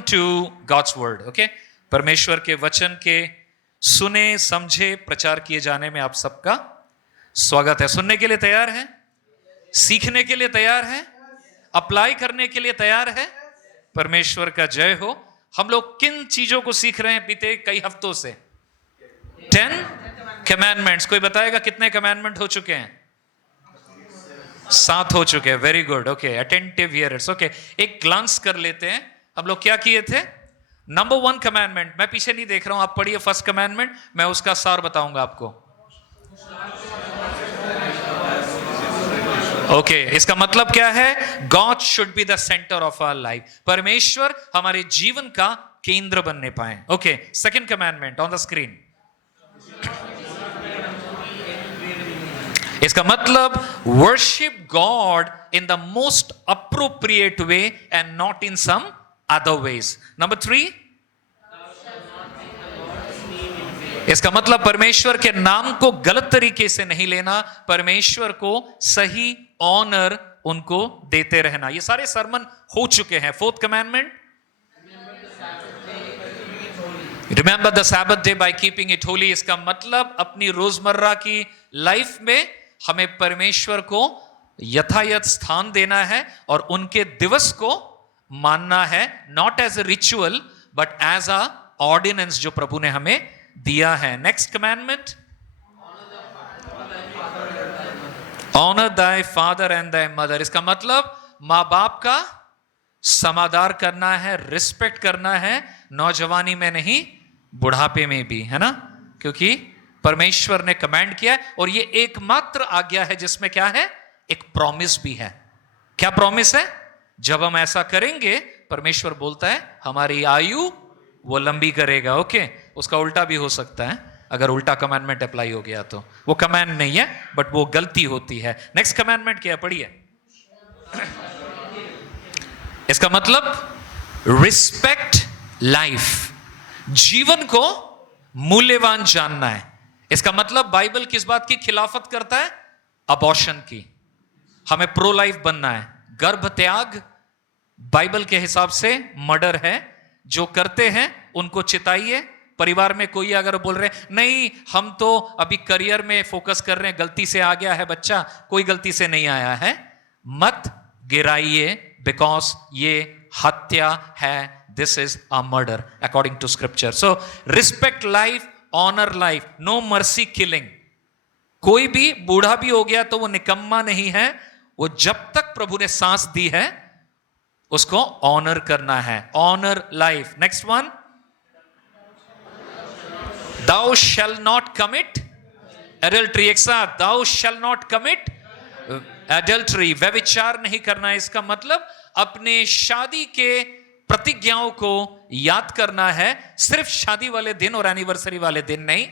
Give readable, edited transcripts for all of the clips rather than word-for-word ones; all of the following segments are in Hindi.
Welcome to God's word. Okay, परमेश्वर के वचन के सुने समझे प्रचार किए जाने में आप सबका स्वागत है. सुनने के लिए तैयार है? सीखने के लिए तैयार है? अप्लाई करने के लिए तैयार है? परमेश्वर का जय हो. हम लोग किन चीजों को सीख रहे हैं बीते कई हफ्तों से? 10 कमांडमेंट्स. कोई बताएगा कितने कमांडमेंट हो चुके हैं? 7 हो चुके हैं. Very good. Okay, attentive hearers. Okay, एक ग्लांस कर लेते हैं. हम लोग क्या किए थे? नंबर 1 कमांडमेंट, मैं पीछे नहीं देख रहा हूं, आप पढ़िए फर्स्ट कमांडमेंट, मैं उसका सार बताऊंगा आपको. ओके, इसका मतलब क्या है? God should be the centre of our life. परमेश्वर हमारे जीवन का केंद्र बनने पाए. Okay, second commandment on the screen. इसका मतलब worship God in the most appropriate way and not in some other ways. Number 3, इसका मतलब परमेश्वर के नाम को गलत तरीके से नहीं लेना, परमेश्वर को सही ऑनर उनको देते रहना. ये सारे सरमन हो चुके हैं. Fourth commandment, remember the Sabbath day by keeping it Holi. इसका मतलब अपनी रोजमर्रा की लाइफ में हमें परमेश्वर को यथायथ स्थान देना है और उनके दिवस को मानना है, not as a ritual but as a ordinance जो प्रभु ने हमें दिया है. Next commandment, honour thy father and thy mother. इसका मतलब मां बाप का समादर करना है, रिस्पेक्ट करना है, नौजवानी में नहीं बुढ़ापे में भी, है ना, क्योंकि परमेश्वर ने कमांड किया है. और ये एकमात्र आज्ञा है जिसमें क्या है? एक प्रॉमिस भी है. क्या प्रॉमिस है? जब हम ऐसा करेंगे परमेश्वर बोलता है हमारी आयु वो लंबी करेगा. ओके, उसका उल्टा भी हो सकता है. अगर उल्टा कमांडमेंट अप्लाई हो गया तो वो कमांड नहीं है बट वो गलती होती है. नेक्स्ट कमांडमेंट क्या है? पढ़िए. इसका मतलब रिस्पेक्ट लाइफ, जीवन को मूल्यवान जानना है. इसका मतलब बाइबल किस बात की खिलाफत करता है? अबॉर्शन की. हमें प्रो लाइफ बनना है. गर्भ त्याग बाइबल के हिसाब से मर्डर है. जो करते हैं उनको चिताइए. परिवार में कोई अगर बोल रहे नहीं हम तो अभी करियर में फोकस कर रहे हैं, गलती से आ गया है बच्चा, कोई गलती से नहीं आया है, मत गिराइए, बिकॉज ये हत्या है. This is a murder according to scripture. So respect life, honour life, no mercy killing. कोई भी बूढ़ा भी हो गया तो वो निकम्मा नहीं है. वो जब तक प्रभु ने सांस दी है उसको ऑनर करना है. Honour life. Next one, thou shall not commit adultery. एक साथ, thou shall not commit adultery. व्यभिचार नहीं करना. इसका मतलब अपने शादी के प्रतिज्ञाओं को याद करना है. सिर्फ शादी वाले दिन और एनिवर्सरी वाले दिन नहीं,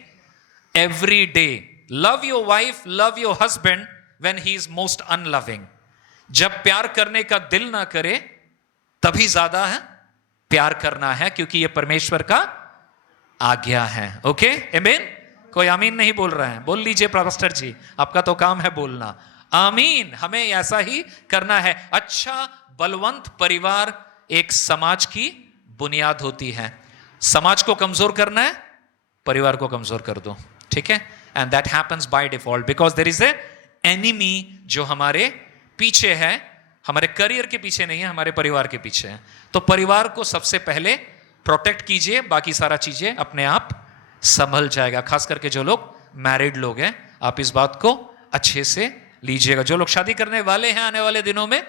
every day. Love your wife, love your husband when he is most unloving. जब प्यार करने का दिल ना करे तभी ज्यादा है प्यार करना है, क्योंकि यह परमेश्वर का आज्ञा है. ओके, आमीन. कोई आमीन नहीं बोल रहा है? बोल लीजिए पास्टर जी, आपका तो काम है बोलना. आमीन. हमें ऐसा ही करना है. अच्छा बलवंत परिवार एक समाज की बुनियाद होती है. समाज को कमजोर करना है, परिवार को कमजोर कर दो. ठीक है? And that happens by default because there is a enemy जो हमारे पीछे है. हमारे करियर के पीछे नहीं है, हमारे परिवार के पीछे है. तो परिवार को सबसे पहले प्रोटेक्ट कीजिए, बाकी सारा चीजें अपने आप संभल जाएगा. खास करके जो लोग मैरिड लोग हैं, आप इस बात को अच्छे से लीजिएगा. जो लोग शादी करने वाले हैं आने वाले दिनों में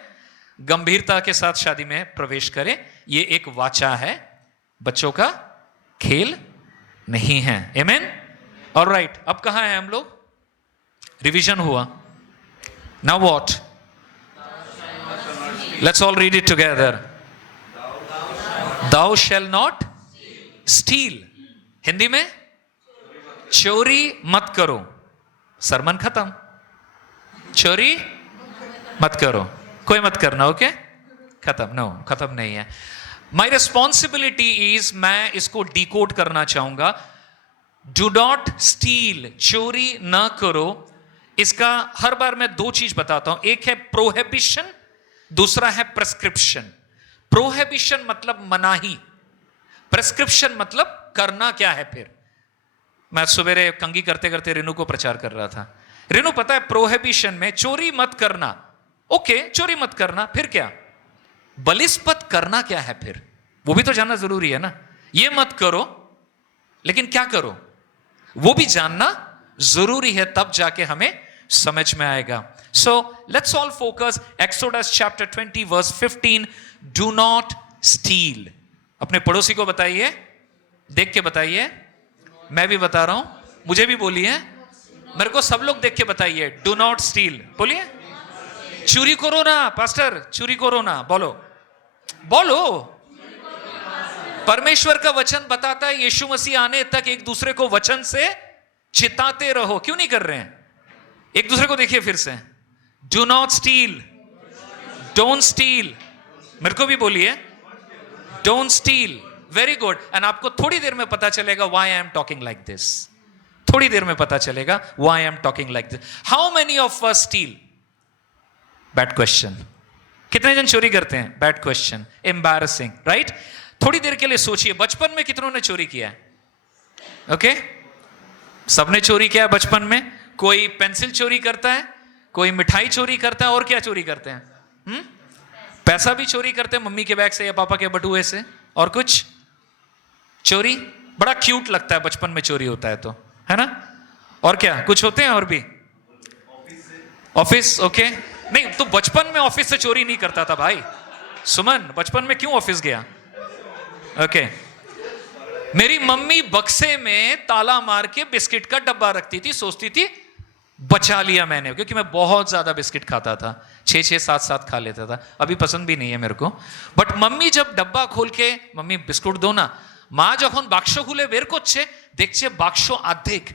गंभीरता के साथ शादी में प्रवेश करें. ये एक वाचा है, बच्चों का खेल नहीं है. आमीन. ऑलराइट, अब कहां हैं हम लोग? रिवीजन हुआ. Now what? Let's all read it together. Thou shall not steal. Hindi में चोरी मत करो. सरमन खत्म. चोरी मत करो, कोई मत करना. ओके, खत्म. नो, खत्म नहीं है. माई रिस्पॉन्सिबिलिटी इज, मैं इसको डिकोड करना चाहूंगा. डू नॉट स्टील, चोरी ना करो. इसका हर बार मैं 2 चीज बताता हूं. एक है प्रोहिबिशन, दूसरा है प्रेस्क्रिप्शन. प्रोहिबिशन मतलब मनाही, प्रेस्क्रिप्शन मतलब करना क्या है। फिर मैं सवेरे कंगी करते करते रेनू को प्रचार कर रहा था। रेनू पता है प्रोहिबिशन में चोरी मत करना, ओके चोरी मत करना, फिर क्या बलिस्पत करना क्या है, फिर वो भी तो जानना जरूरी है ना। ये मत करो लेकिन क्या करो वो भी जानना जरूरी है, तब जाके हमें समझ में आएगा। So let's all focus Exodus chapter 20 verse 15, do not steal. अपने पड़ोसी को बताइए, देख के बताइए, मैं भी बता रहा हूं, मुझे भी बोलिए, मेरे को सब लोग देख के बताइए, डू नॉट स्टील बोलिए। चोरी करो ना पास्टर, चोरी करो ना, बोलो बोलो। परमेश्वर का वचन बताता है यीशु मसीह आने तक एक दूसरे को वचन से चिताते रहो। क्यों नहीं कर रहे हैं? एक दूसरे को देखिए फिर से, do not steel, don't steel. मेरे को भी बोलिए, don't steel. Very good. And आपको थोड़ी देर में पता चलेगा why I am talking like this. थोड़ी देर में पता चलेगा why I am talking like this. How many of us steel? Bad question. कितने जन चोरी करते हैं? Bad question, embarrassing, right? थोड़ी देर के लिए सोचिए, बचपन में कितनों ने चोरी किया है? ओके सबने चोरी किया है बचपन में। कोई पेंसिल चोरी करता है, कोई मिठाई चोरी करता है, और क्या चोरी करते हैं? पैसा भी चोरी करते हैं मम्मी के बैग से या पापा के बटुए से। और कुछ चोरी बड़ा क्यूट लगता है बचपन में चोरी होता है तो, है ना? और क्या कुछ होते हैं और भी? Office, okay. नहीं तो बचपन में ऑफिस से चोरी नहीं करता था भाई। सुमन बचपन में क्यों ऑफिस गया? ओके मेरी मम्मी बक्से में ताला मार के बिस्किट का डब्बा रखती थी, सोचती थी बचा लिया मैंने, क्योंकि मैं बहुत ज्यादा बिस्किट खाता था, 6-6, 7-7 खा लेता था। अभी पसंद भी नहीं है मेरे को, बट मम्मी जब डब्बा खोल के, मम्मी बिस्कुट दो ना, মা যখন বাক্স খুলে বের করছে দেখছে বাক্স আর্ধেক।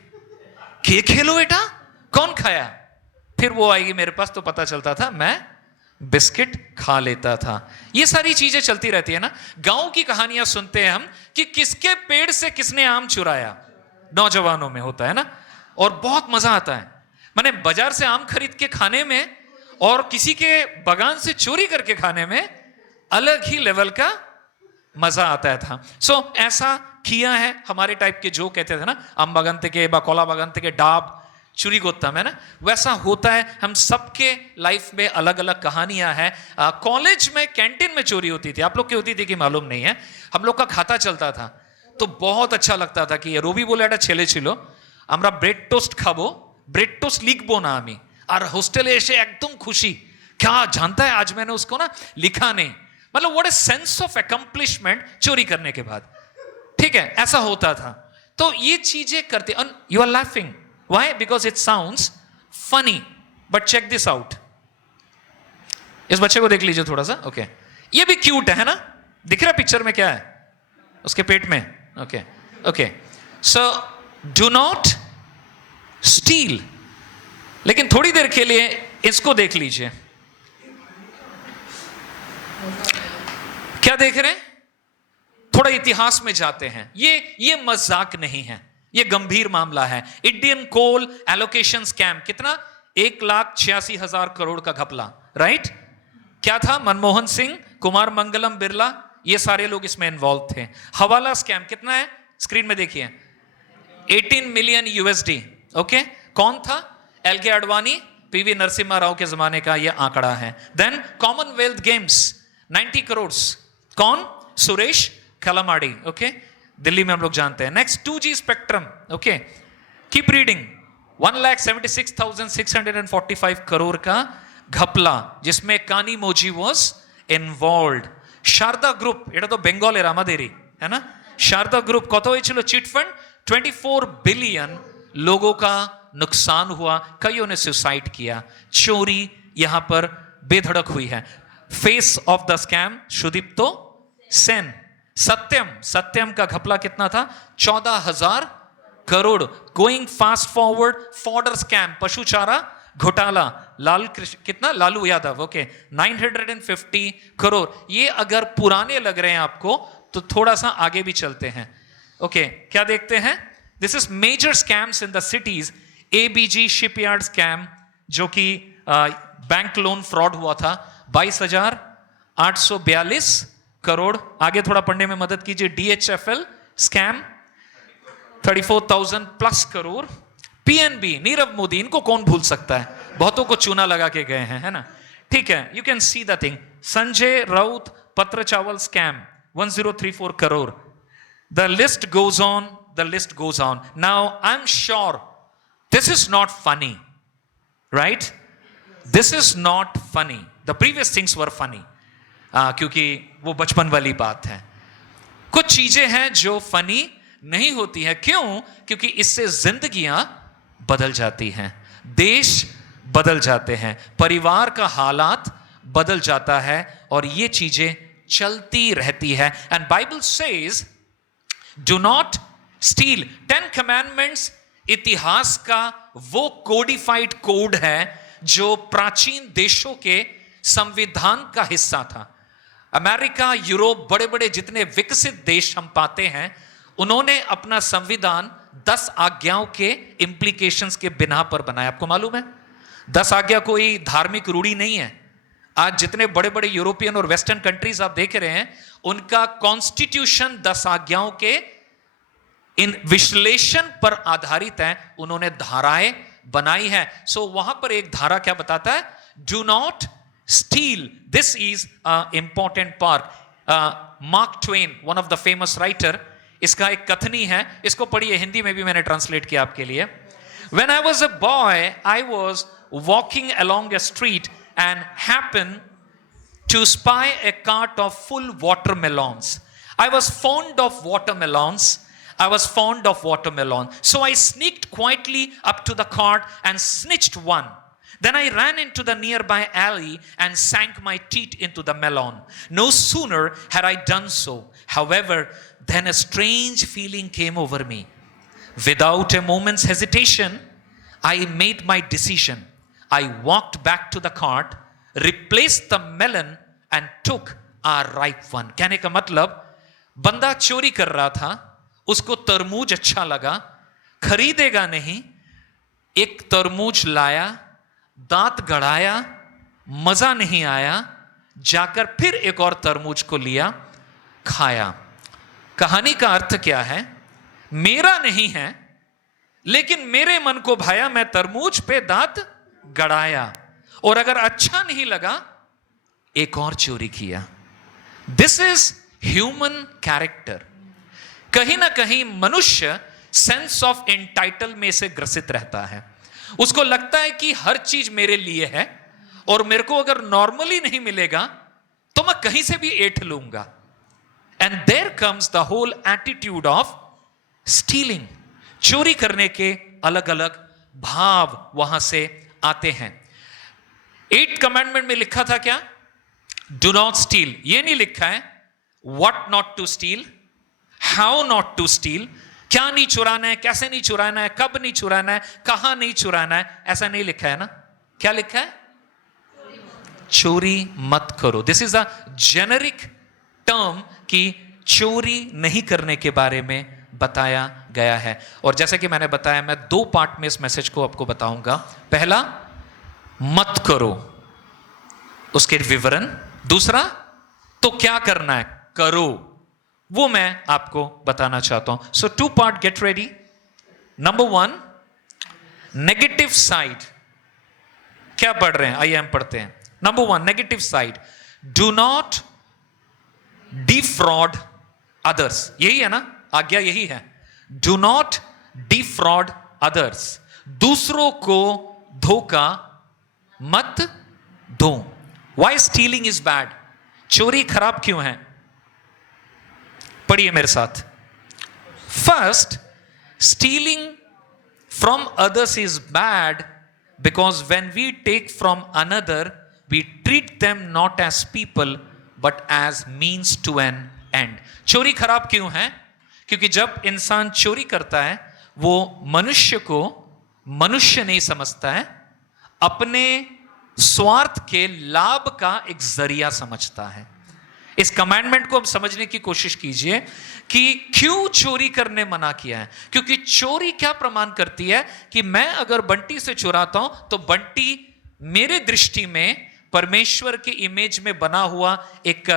কে খেলো এটা, कौन खाया? फिर वो आएगी मेरे पास तो पता चलता था मैं बिस्किट खा लेता था। ये सारी चीजें चलती रहती है ना। गांव की कहानियां सुनते हैं हम कि किसके पेड़ से किसने आम चुराया, नौजवानों में होता है ना, और बहुत मजा आता है। मैंने बाजार से आम खरीद के खाने में और किसी के बागान से चोरी करके खाने में अलग ही लेवल का मजा आता था। सो ऐसा किया है हमारे टाइप के, जो कहते थे ना आम बागान থেকে বা কলা বাগান থেকে ডাব चुरी করতাম, है ना, वैसा होता है। हम सबके लाइफ में अलग अलग कहानियां हैं। कॉलेज में कैंटीन में चोरी होती थी, आप लोग की होती थी कि मालूम नहीं है। हम लोग का खाता चलता था तो बहुत अच्छा लगता था कि রবি বলে একটা ছেলে ছিল, আমরা ব্রেড টোস্ট খাবো, ব্রেড টোস্ট লিখবো না আমি, আর হোস্টেলে এসে একদম খুশি, क्या जानता है आज मैंने उसको ना लिखा नहीं। मतलब what a sense of accomplishment चोरी करने के बाद, ठीक है, ऐसा होता था। तो ये चीजें करते, you are laughing, why? Because it sounds funny, but check this out. इस बच्चे को देख लीजिए थोड़ा सा, ओके ये भी क्यूट है ना, दिख रहा पिक्चर में क्या है उसके पेट में, okay okay. So do not steel, लेकिन थोड़ी देर के लिए इसको देख लीजिए। क्या देख रहे हैं? थोड़ा इतिहास में जाते हैं। ये मजाक नहीं है, ये गंभीर मामला है। इंडियन कोल एलोकेशन स्कैम, कितना? 1,86,000 करोड़ का घपला, राइट? क्या था? मनमोहन सिंह, कुमार मंगलम बिरला, ये सारे लोग इसमें इन्वॉल्व थे। हवाला स्कैम कितना है? स्क्रीन में देखिए, 18 मिलियन USD, ओके। कौन था? एलके अडवाणी, पीवी नरसिम्हा राव के जमाने का ये आंकड़ा है। देन कॉमनवेल्थ गेम्स 90 करोड़, कौन? सुरेश कलामाड़ी, ओके, दिल्ली में हम लोग जानते हैं। Next 2G spectrum, okay, keep reading, 1,76,645 crore का घपला, जिसमें कानी मोजी वॉज इन्वॉल्व। शारदा ग्रुप, এটা তো বেঙ্গলের আমাদেরই, है ना? शारदा ग्रुप কত হয়েছিল চিট ফান্ড? 24 बिलियन लोगों का नुकसान हुआ, कईयों ने सुसाइड किया। चोरी यहां पर बेधड़क हुई है। Face of the scam Sudipto Sen. Satyam का घपला कितना था? 14,000 crore. Going fast forward, fodder scam, पशुचारा घोटाला, कितना? लालू यादव, ओके, 950 करोड़। ये अगर पुराने लग रहे हैं आपको तो थोड़ा सा आगे भी चलते हैं, ओके। क्या देखते हैं? This is major scams in the cities. ABG shipyard scam, जो कि बैंक लोन फ्रॉड हुआ था, 22,842 करोड़। आगे थोड़ा पढ़ने में मदद कीजिए। DHFL scam 34,000 plus crore. PNB Nirav Modi, इनको कौन भूल सकता है, बहुतों को चूना लगा के गए हैं, है ना। ठीक है, you can see the thing. Sanjay Raut पत्र चावल scam 1034 crore. The list goes on, the list goes on. Now I am sure this is not funny, right? This is not funny. The previous things were funny, क्योंकि वो बचपन वाली बात है। कुछ चीजें हैं जो फनी नहीं होती है। क्यों? क्योंकि इससे जिंदगियां बदल जाती हैं, देश बदल जाते हैं, परिवार का हालात बदल जाता है, और ये चीजें चलती रहती है। And Bible says do not steel. 10 commandments इतिहास का वो कोडिफाइड कोड है जो प्राचीन देशों के संविधान का हिस्सा था। अमेरिका, यूरोप, बड़े बड़े जितने विकसित देश हम पाते हैं, उन्होंने अपना संविधान 10 आज्ञाओं के इंप्लीकेशंस के बिना पर बनाया। आपको मालूम है 10 आज्ञा कोई धार्मिक रूढ़ी नहीं है। आज जितने बड़े बड़े यूरोपियन और वेस्टर्न कंट्रीज आप देख रहे हैं, उनका कॉन्स्टिट्यूशन 10 आज्ञाओं के इन विश्लेषण पर आधारित है। उन्होंने धाराएं बनाई है। सो वहां पर एक धारा क्या बताता है? Do not steel. This is important part. Mark Twain, one of the famous writer, इसका एक कथनी है, इसको पढ़िए। हिंदी में भी मैंने ट्रांसलेट किया आपके लिए। When I was a boy, I was walking along a street and happened to spy a cart of full watermelons. I was fond of watermelons. So I sneaked quietly up to the cart and snitched one. Then I ran into the nearby alley and sank my teeth into the melon. No sooner had I done so, however, then a strange feeling came over me. Without a moment's hesitation, I made my decision. I walked back to the cart, replaced the melon and took a ripe one. कहने का मतलब, बंदा चोरी कर रहा था, उसको तरबूज अच्छा लगा, खरीदेगा नहीं, एक तरबूज लाया, दांत गड़ाया, मजा नहीं आया, जाकर फिर एक और तरबूज को लिया, खाया। कहानी का अर्थ क्या है? मेरा नहीं है, लेकिन मेरे मन को भाया, मैं तरबूज पे दांत गड़ाया, और अगर अच्छा नहीं लगा, एक और चोरी किया। This is human character. कहीं ना कहीं मनुष्य सेंस ऑफ एंटाइटल में से ग्रसित रहता है। उसको लगता है कि हर चीज मेरे लिए है, और मेरे को अगर नॉर्मली नहीं मिलेगा तो मैं कहीं से भी ऐंठ लूंगा। And there comes the whole attitude of stealing. चोरी करने के अलग अलग भाव वहां से आते हैं। 8th कमांडमेंट में लिखा था क्या? Do not steal. ये नहीं लिखा है what not to steal, how not to steal, क्या नहीं चुराना है, कैसे नहीं चुराना है, कब नहीं चुराना है, कहां नहीं चुराना है, ऐसा नहीं लिखा है ना। क्या लिखा है? चोरी मत करो। This is a generic term कि चोरी नहीं करने के बारे में बताया गया है। और जैसे कि मैंने बताया, मैं 2 पार्ट में इस मैसेज को आपको बताऊंगा। पहला, मत करो, उसके विवरण। दूसरा, तो क्या करना है, करो, वो मैं आपको बताना चाहता हूं। So 2 part, get ready. Number 1, negative side. क्या पढ़ रहे हैं? आइए हम पढ़ते हैं। Number 1, negative side. Do not defraud others. यही है ना आज्ञा, यही है। Do not defraud others. दूसरों को धोखा मत दो। Why stealing is bad? चोरी खराब क्यों है? पढ़िए मेरे साथ। First, stealing from others is bad because when we take from another we treat them not as people but as means to an end. चोरी खराब क्यों है? क्योंकि जब इंसान चोरी करता है, वो मनुष्य को मनुष्य नहीं समझता है, अपने स्वार्थ के लाभ का एक जरिया समझता है। इस कमांडमेंट को हम समझने की कोशिश कीजिए कि क्यों चोरी करने मना किया है। क्योंकि चोरी क्या प्रमाण करती है कि मैं अगर बंटी से चुराता हूं तो बंटी मेरे दृष्टि में परमेश्वर के इमेज में बना हुआ एक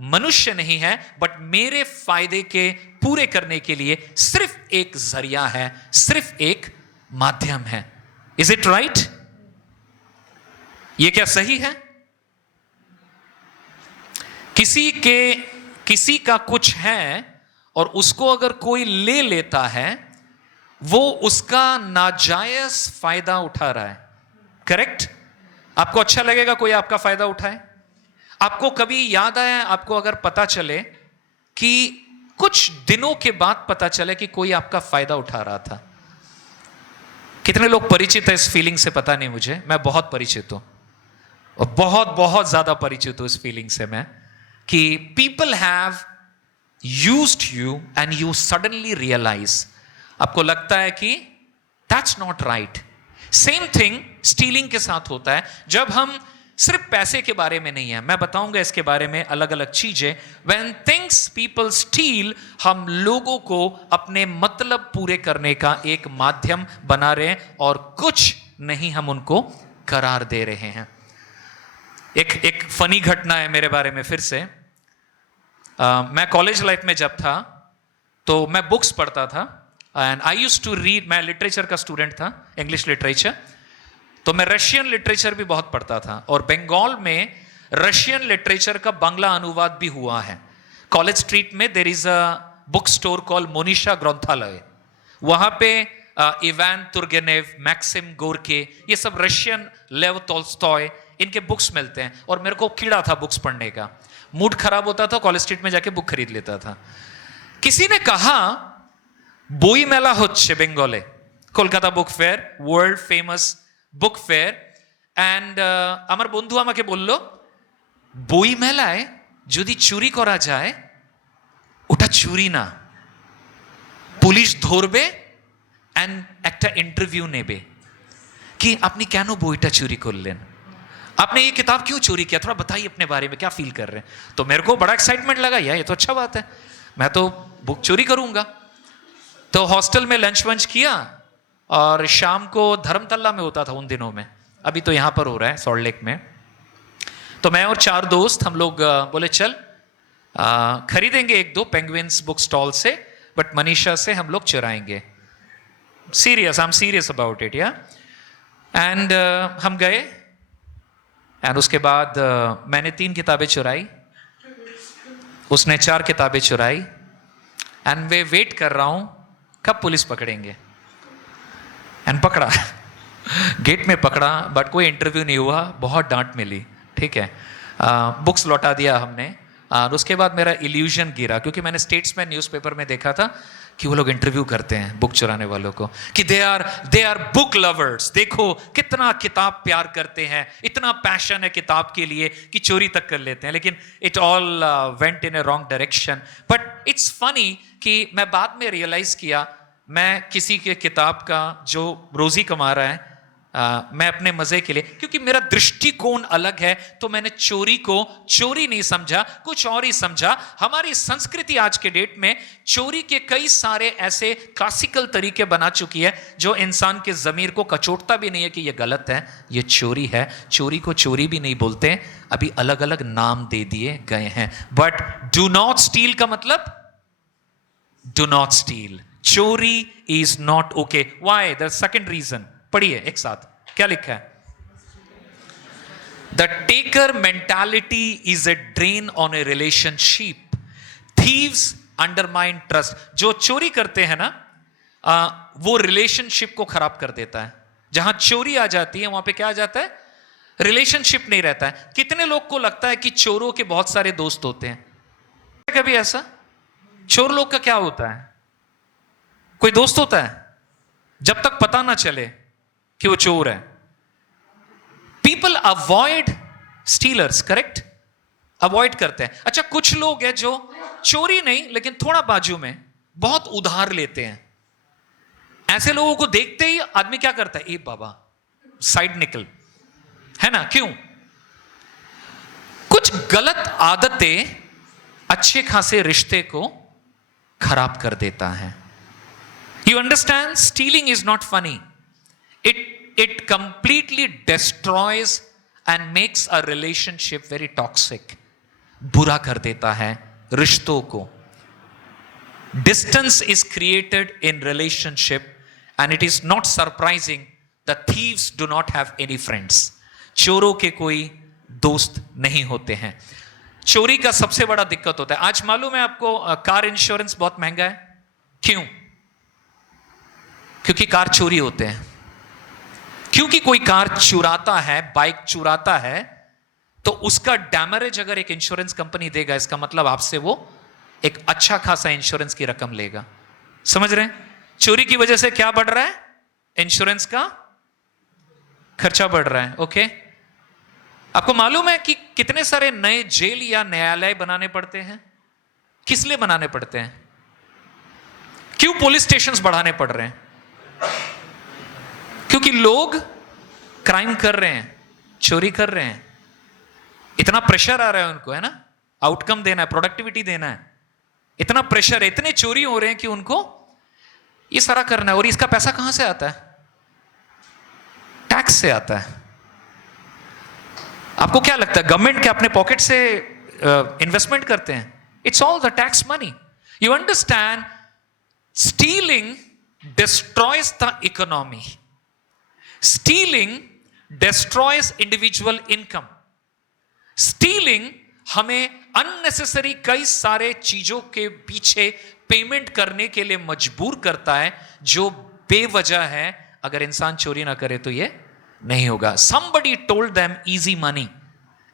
मनुष्य नहीं है, बट मेरे फायदे के पूरे करने के लिए सिर्फ एक जरिया है, सिर्फ एक माध्यम है। Is it right? ये क्या सही है? किसी का कुछ है और उसको अगर कोई ले लेता है, वो उसका नाजायज फायदा उठा रहा है। करेक्ट? आपको अच्छा लगेगा कोई आपका फायदा उठाए? आपको कभी याद आया, आपको अगर पता चले कि कुछ दिनों के बाद पता चले कि कोई आपका फायदा उठा रहा था? कितने लोग परिचित है इस फीलिंग से? पता नहीं मुझे, मैं बहुत परिचित हूं और बहुत बहुत ज्यादा परिचित हूं इस फीलिंग से मैं, कि people have used you and you suddenly realise, आपको लगता है कि that's not right. Same thing stealing के साथ होता है। जब हम सिर्फ पैसे के बारे में नहीं है, मैं बताऊंगा इसके बारे में अलग अलग चीजें। व्हेन थिंग्स पीपल स्टील, हम लोगों को अपने मतलब पूरे करने का एक माध्यम बना रहे हैं और कुछ नहीं हम उनको करार दे रहे हैं। एक फनी घटना है मेरे बारे में फिर से। मैं कॉलेज लाइफ में जब था तो मैं बुक्स पढ़ता था and I used to read. मैं लिटरेचर का स्टूडेंट था, इंग्लिश लिटरेचर, तो मैं रशियन लिटरेचर भी बहुत पढ़ता था और बंगाल में रशियन लिटरेचर का बांग्ला अनुवाद भी हुआ है। कॉलेज स्ट्रीट में there is a book store call Monisha Granthalaya. वहां पे इवान तुर्गेनेव, मैक्सिम गोरके, ये सब रशियन, लेव टॉल्स्टॉय, इनके बुक्स मिलते हैं और मेरे को कीड़ा था बुक्स पढ़ने का। मूड खराब होता था, कॉलेज स्ट्रीट में जाके बुक खरीद लेता था। किसी ने कहा बोई मेला होच्छे बेंगले, Kolkata book fair, world famous book fair. And আমার বন্ধু আমাকে বলল, বই মেলায় যদি চুরি করা যায় ওটা চুরি না, পুলিশ ধরবে এন্ড একটা ইন্টারভিউ নেবে कि আপনি কেন বইটা চুরি করলেন, आपने ये किताब क्यों चोरी किया, थोड़ा बताइए अपने बारे में, क्या फील कर रहे हैं। तो मेरे को बड़ा एक्साइटमेंट लगा, यार ये तो अच्छा बात है, मैं तो बुक चोरी करूंगा। तो हॉस्टल में लंच वंच किया और शाम को धर्मतल्ला में होता था उन दिनों में, अभी तो यहां पर हो रहा है सॉल्ट लेक में। तो मैं और 4 दोस्त हम लोग बोले चल खरीदेंगे 1-2 पेंगुइन्स बुक स्टॉल से, बट मनीषा से हम लोग चुराएंगे। Serious, I am serious about it yeah. And हम गए एंड उसके बाद मैंने 3 किताबें चुराई, उसने 4 किताबें चुराई एंड वे वेट कर रहा हूं कब पुलिस पकड़ेंगे। एंड पकड़ा गेट में पकड़ा, बट कोई इंटरव्यू नहीं हुआ, बहुत डांट मिली, ठीक है। बुक्स लौटा दिया हमने और उसके बाद मेरा इल्यूजन गिरा, क्योंकि मैंने स्टेट्समैन न्यूज़पेपर में देखा था कि वो लोग इंटरव्यू करते हैं बुक चुराने वालों को कि दे आर बुक लवर्स, देखो कितना किताब प्यार करते हैं, इतना पैशन है किताब के लिए कि चोरी तक कर लेते हैं। लेकिन it all went in A wrong direction. But it's funny कि मैं बाद में रियलाइज किया, मैं किसी के किताब का जो रोजी कमा रहा है मैं अपने मजे के लिए, क्योंकि मेरा दृष्टिकोण अलग है, तो मैंने चोरी को चोरी नहीं समझा, कुछ और ही समझा। हमारी संस्कृति आज के डेट में चोरी के कई सारे ऐसे क्लासिकल तरीके बना चुकी है जो इंसान के जमीर को कचोटता भी नहीं है कि यह गलत है, यह चोरी है। चोरी को चोरी भी नहीं बोलते, अभी अलग अलग नाम दे दिए गए हैं। बट डू नॉट स्टील का मतलब डू नॉट स्टील। चोरी is not okay. Why? The second reason पढ़िए एक साथ, क्या लिखा है? The taker mentality is a drain on a relationship, thieves undermine trust. जो चोरी करते हैं ना वो रिलेशनशिप को खराब कर देता है। जहां चोरी आ जाती है वहां पे क्या आ जाता है? रिलेशनशिप नहीं रहता है। कितने लोग को लगता है कि चोरों के बहुत सारे दोस्त होते हैं? कभी ऐसा? चोर लोग का क्या होता है? कोई दोस्त होता है? जब तक पता ना चले कि वो चोर है। People avoid stealers, correct? Avoid करते हैं। अच्छा, कुछ लोग हैं जो चोरी नहीं लेकिन थोड़ा बाजू में बहुत उधार लेते हैं। ऐसे लोगों को देखते ही आदमी क्या करता है? ए बाबा साइड निकल, है ना? क्यों? कुछ गलत आदतें अच्छे खासे रिश्ते को खराब कर देता है। You understand? Stealing is not funny. It completely destroys and makes a relationship very toxic. बुरा कर देता है रिश्तों को. Distance is created in relationship and it is not surprising that thieves do not have any friends. चोरों के कोई दोस्त नहीं होते हैं. चोरी का सबसे बड़ा दिक्कत होता है. आज मालूम है आपको कार इंश्योरेंस बहुत महंगा है. क्यों? क्योंकि कार चोरी होते हैं. क्योंकि कोई कार चुराता है, बाइक चुराता है, तो उसका डैमेज अगर एक इंश्योरेंस कंपनी देगा, इसका मतलब आपसे वो एक अच्छा खासा इंश्योरेंस की रकम लेगा. समझ रहे हैं? चोरी की वजह से क्या बढ़ रहा है? इंश्योरेंस का खर्चा बढ़ रहा है. ओके, आपको मालूम है कि कितने सारे नए जेल या न्यायालय बनाने पड़ते हैं? किस लिए बनाने पड़ते हैं? क्यों पुलिस स्टेशंस बढ़ाने पड़ रहे हैं? क्योंकि लोग क्राइम कर रहे हैं, चोरी कर रहे हैं. इतना प्रेशर आ रहा है उनको, है ना, आउटकम देना है, प्रोडक्टिविटी देना है. इतना प्रेशर है, इतने चोरी हो रहे हैं कि उनको ये सारा करना है. और इसका पैसा कहां से आता है? टैक्स से आता है. आपको क्या लगता है गवर्नमेंट के अपने पॉकेट से इन्वेस्टमेंट करते हैं? It's all the tax money. You understand? Stealing destroys the economy. Stealing destroys individual income. Stealing हमें अननेसेसरी कई सारे चीजों के पीछे पेमेंट करने के लिए मजबूर करता है, जो बेवजह है. अगर इंसान चोरी ना करे तो ये नहीं होगा. somebody told them easy money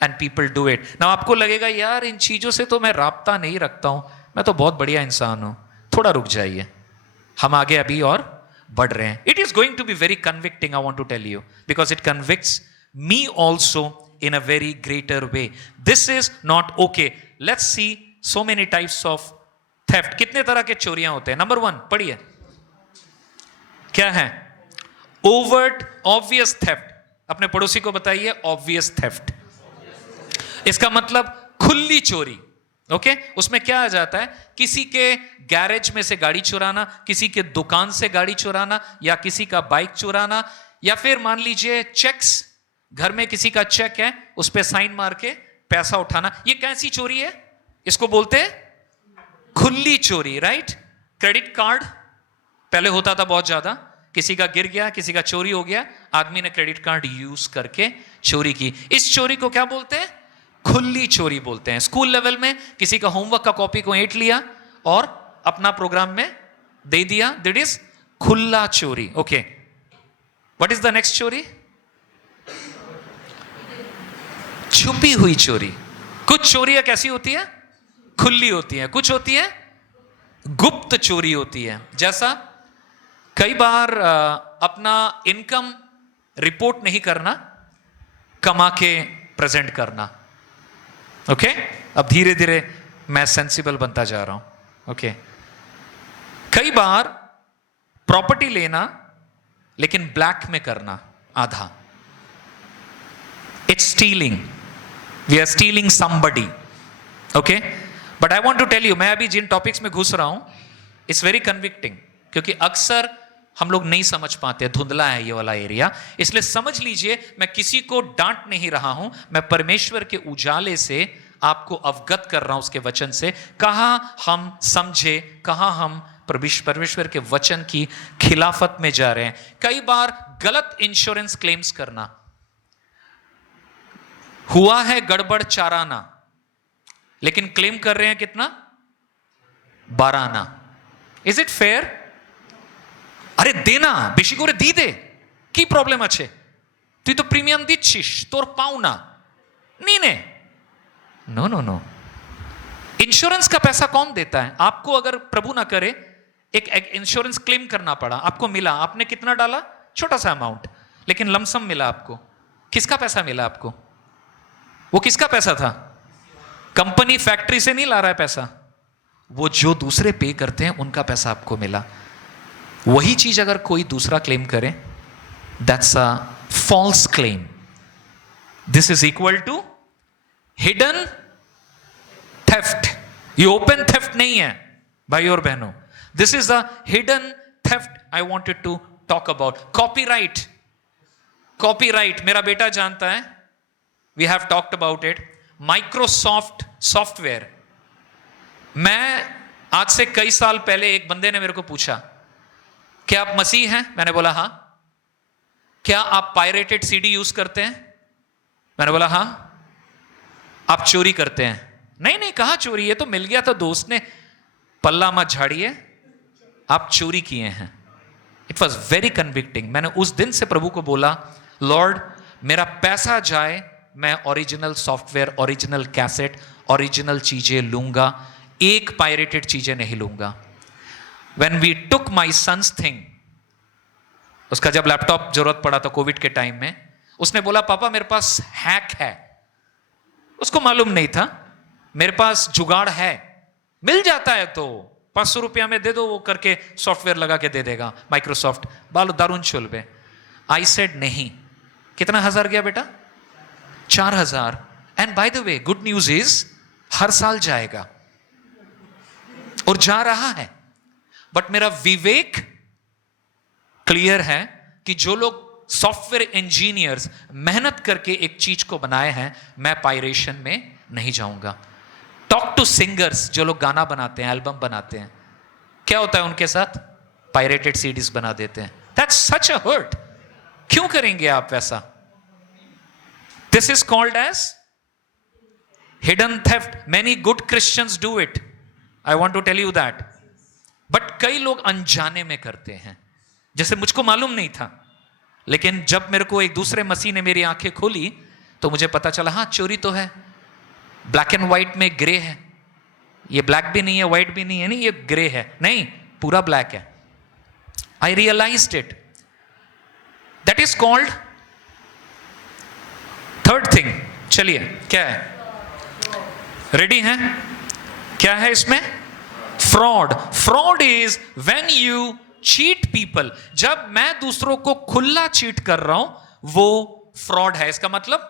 and people do it. now आपको लगेगा यार इन चीजों से तो मैं राब्ता नहीं रखता हूं, मैं तो बहुत बढ़िया इंसान हूं. थोड़ा रुक जाइए, हम आगे अभी और बढ़ रहे हैं. it is going to be very convicting, I want to tell you, because it convicts me also in a very greater way. This is not okay. Let's see so many types of theft. कितने तरह के चोरियां होते हैं? नंबर 1 पढ़िए, क्या है? overt obvious theft. अपने पड़ोसी को बताइए obvious theft. इसका मतलब खुली चोरी. ओके, उसमें क्या आ जाता है? किसी के गैरेज में से गाड़ी चुराना, किसी के दुकान से गाड़ी चुराना, या किसी का बाइक चुराना, या फिर मान लीजिए चेक्स, घर में किसी का चेक है, उस पे साइन मार के पैसा उठाना. ये कैसी चोरी है? इसको बोलते हैं खुली चोरी, राइट? क्रेडिट कार्ड पहले होता था बहुत ज्यादा. किसी का गिर गया, किसी का चोरी हो गया, आदमी ने क्रेडिट कार्ड यूज करके चोरी की. इस चोरी को क्या बोलते हैं? खुली चोरी बोलते हैं. स्कूल लेवल में किसी का होमवर्क का कॉपी को ऐंठ लिया और अपना प्रोग्राम में दे दिया, दैट इज खुला चोरी. Okay, what is the next चोरी? छुपी हुई चोरी. कुछ चोरियां कैसी होती है? खुली होती है. कुछ होती है गुप्त चोरी होती है. जैसा कई बार अपना इनकम रिपोर्ट नहीं करना, कमा के प्रेजेंट करना. ओके, अब धीरे धीरे मैं सेंसिबल बनता जा रहा हूं. ओके, कई बार प्रॉपर्टी लेना लेकिन ब्लैक में करना, आधा. It's stealing. We are stealing somebody. Okay, but I want to tell you, मैं अभी जिन टॉपिक्स में घुस रहा हूं, इट्स वेरी कन्विक्टिंग, क्योंकि अक्सर हम लोग नहीं समझ पाते, धुंधला है ये वाला एरिया. इसलिए समझ लीजिए, मैं किसी को डांट नहीं रहा हूं, मैं परमेश्वर के उजाले से आपको अवगत कर रहा हूं उसके वचन से. कहां हम समझे, कहां हम परमेश्वर के वचन की खिलाफत में जा रहे हैं. कई बार गलत इंश्योरेंस क्लेम्स करना. हुआ है गड़बड़ चाराना, लेकिन क्लेम कर रहे हैं कितना? 12 आना. Is it fair? अरे देना, বেশি করে दी दे, কি প্রবলেম আছে? তুই তো প্রিমিয়াম দিচ্ছিস, তোর পাওনা नी ने. No no no. इंश्योरेंस का पैसा कौन देता है? आपको अगर प्रभु ना करे एक इंश्योरेंस क्लेम करना पड़ा, आपको मिला, आपने कितना डाला? छोटा सा अमाउंट, लेकिन लमसम मिला आपको. किसका पैसा मिला आपको? वो किसका पैसा था? कंपनी फैक्ट्री से नहीं ला रहा है पैसा, वो जो दूसरे पे करते हैं उनका पैसा आपको मिला. वही चीज अगर कोई दूसरा क्लेम करे, that's a false claim. This is equal to hidden theft. ये ओपन थेफ्ट नहीं है भाई और बहनों. This is the hidden theft I wanted to talk about. Copyright. Copyright मेरा बेटा जानता है, we have talked about it. Microsoft software. मैं आज से कई साल पहले एक बंदे ने मेरे को पूछा, क्या आप मसीह हैं? मैंने बोला हां। क्या आप पायरेटेड सीडी यूज करते हैं? मैंने बोला हां। आप चोरी करते हैं? नहीं नहीं, कहां चोरी, ये तो मिल गया था दोस्त ने। पल्ला मत झाड़िए, आप चोरी किए हैं। It was very convicting. मैंने उस दिन से प्रभु को बोला, लॉर्ड मेरा पैसा जाए, मैं original software, original cassette, original चीजें लूंगा, एक पायरेटेड चीजें नहीं लूंगा। When we took my son's thing, उसका जब लैपटॉप जरूरत पड़ा था कोविड के टाइम में, उसने बोला पापा मेरे पास हैक है। उसको मालूम नहीं था मेरे पास जुगाड़ है, मिल जाता है तो 500 रुपया में दे दो, वो करके सॉफ्टवेयर लगा के दे देगा माइक्रोसॉफ्ट। बालो दारुन चुलबे। आई सेड नहीं। कितना हजार गया बेटा? 4000। And by the way good news is हर साल जाएगा और जा रहा है। बट मेरा विवेक क्लियर है कि जो लोग सॉफ्टवेयर इंजीनियर्स मेहनत करके एक चीज को बनाए हैं, मैं पायरेशन में नहीं जाऊंगा। टॉक टू सिंगर्स, जो लोग गाना बनाते हैं, एल्बम बनाते हैं, क्या होता है उनके साथ? पायरेटेड सीडीज बना देते हैं। That's such a hurt. क्यों करेंगे आप वैसा? This is called as hidden theft. Many good Christians do it, I want to tell you that. But कई लोग अनजाने में करते हैं, जैसे मुझको मालूम नहीं था, लेकिन जब मेरे को एक दूसरे मसीह ने मेरी आंखें खोली तो मुझे पता चला, हाँ चोरी तो है। ब्लैक एंड व्हाइट में ग्रे है, ये ब्लैक भी नहीं है, व्हाइट भी नहीं है, नहीं ये ग्रे है, नहीं पूरा ब्लैक है। I realised it. That is called third thing. चलिए क्या है? रेडी हैं? क्या है इसमें? Fraud. Fraud is when you cheat people. जब मैं दूसरों को खुला चीट कर रहा हूं, वो फ्रॉड है। इसका मतलब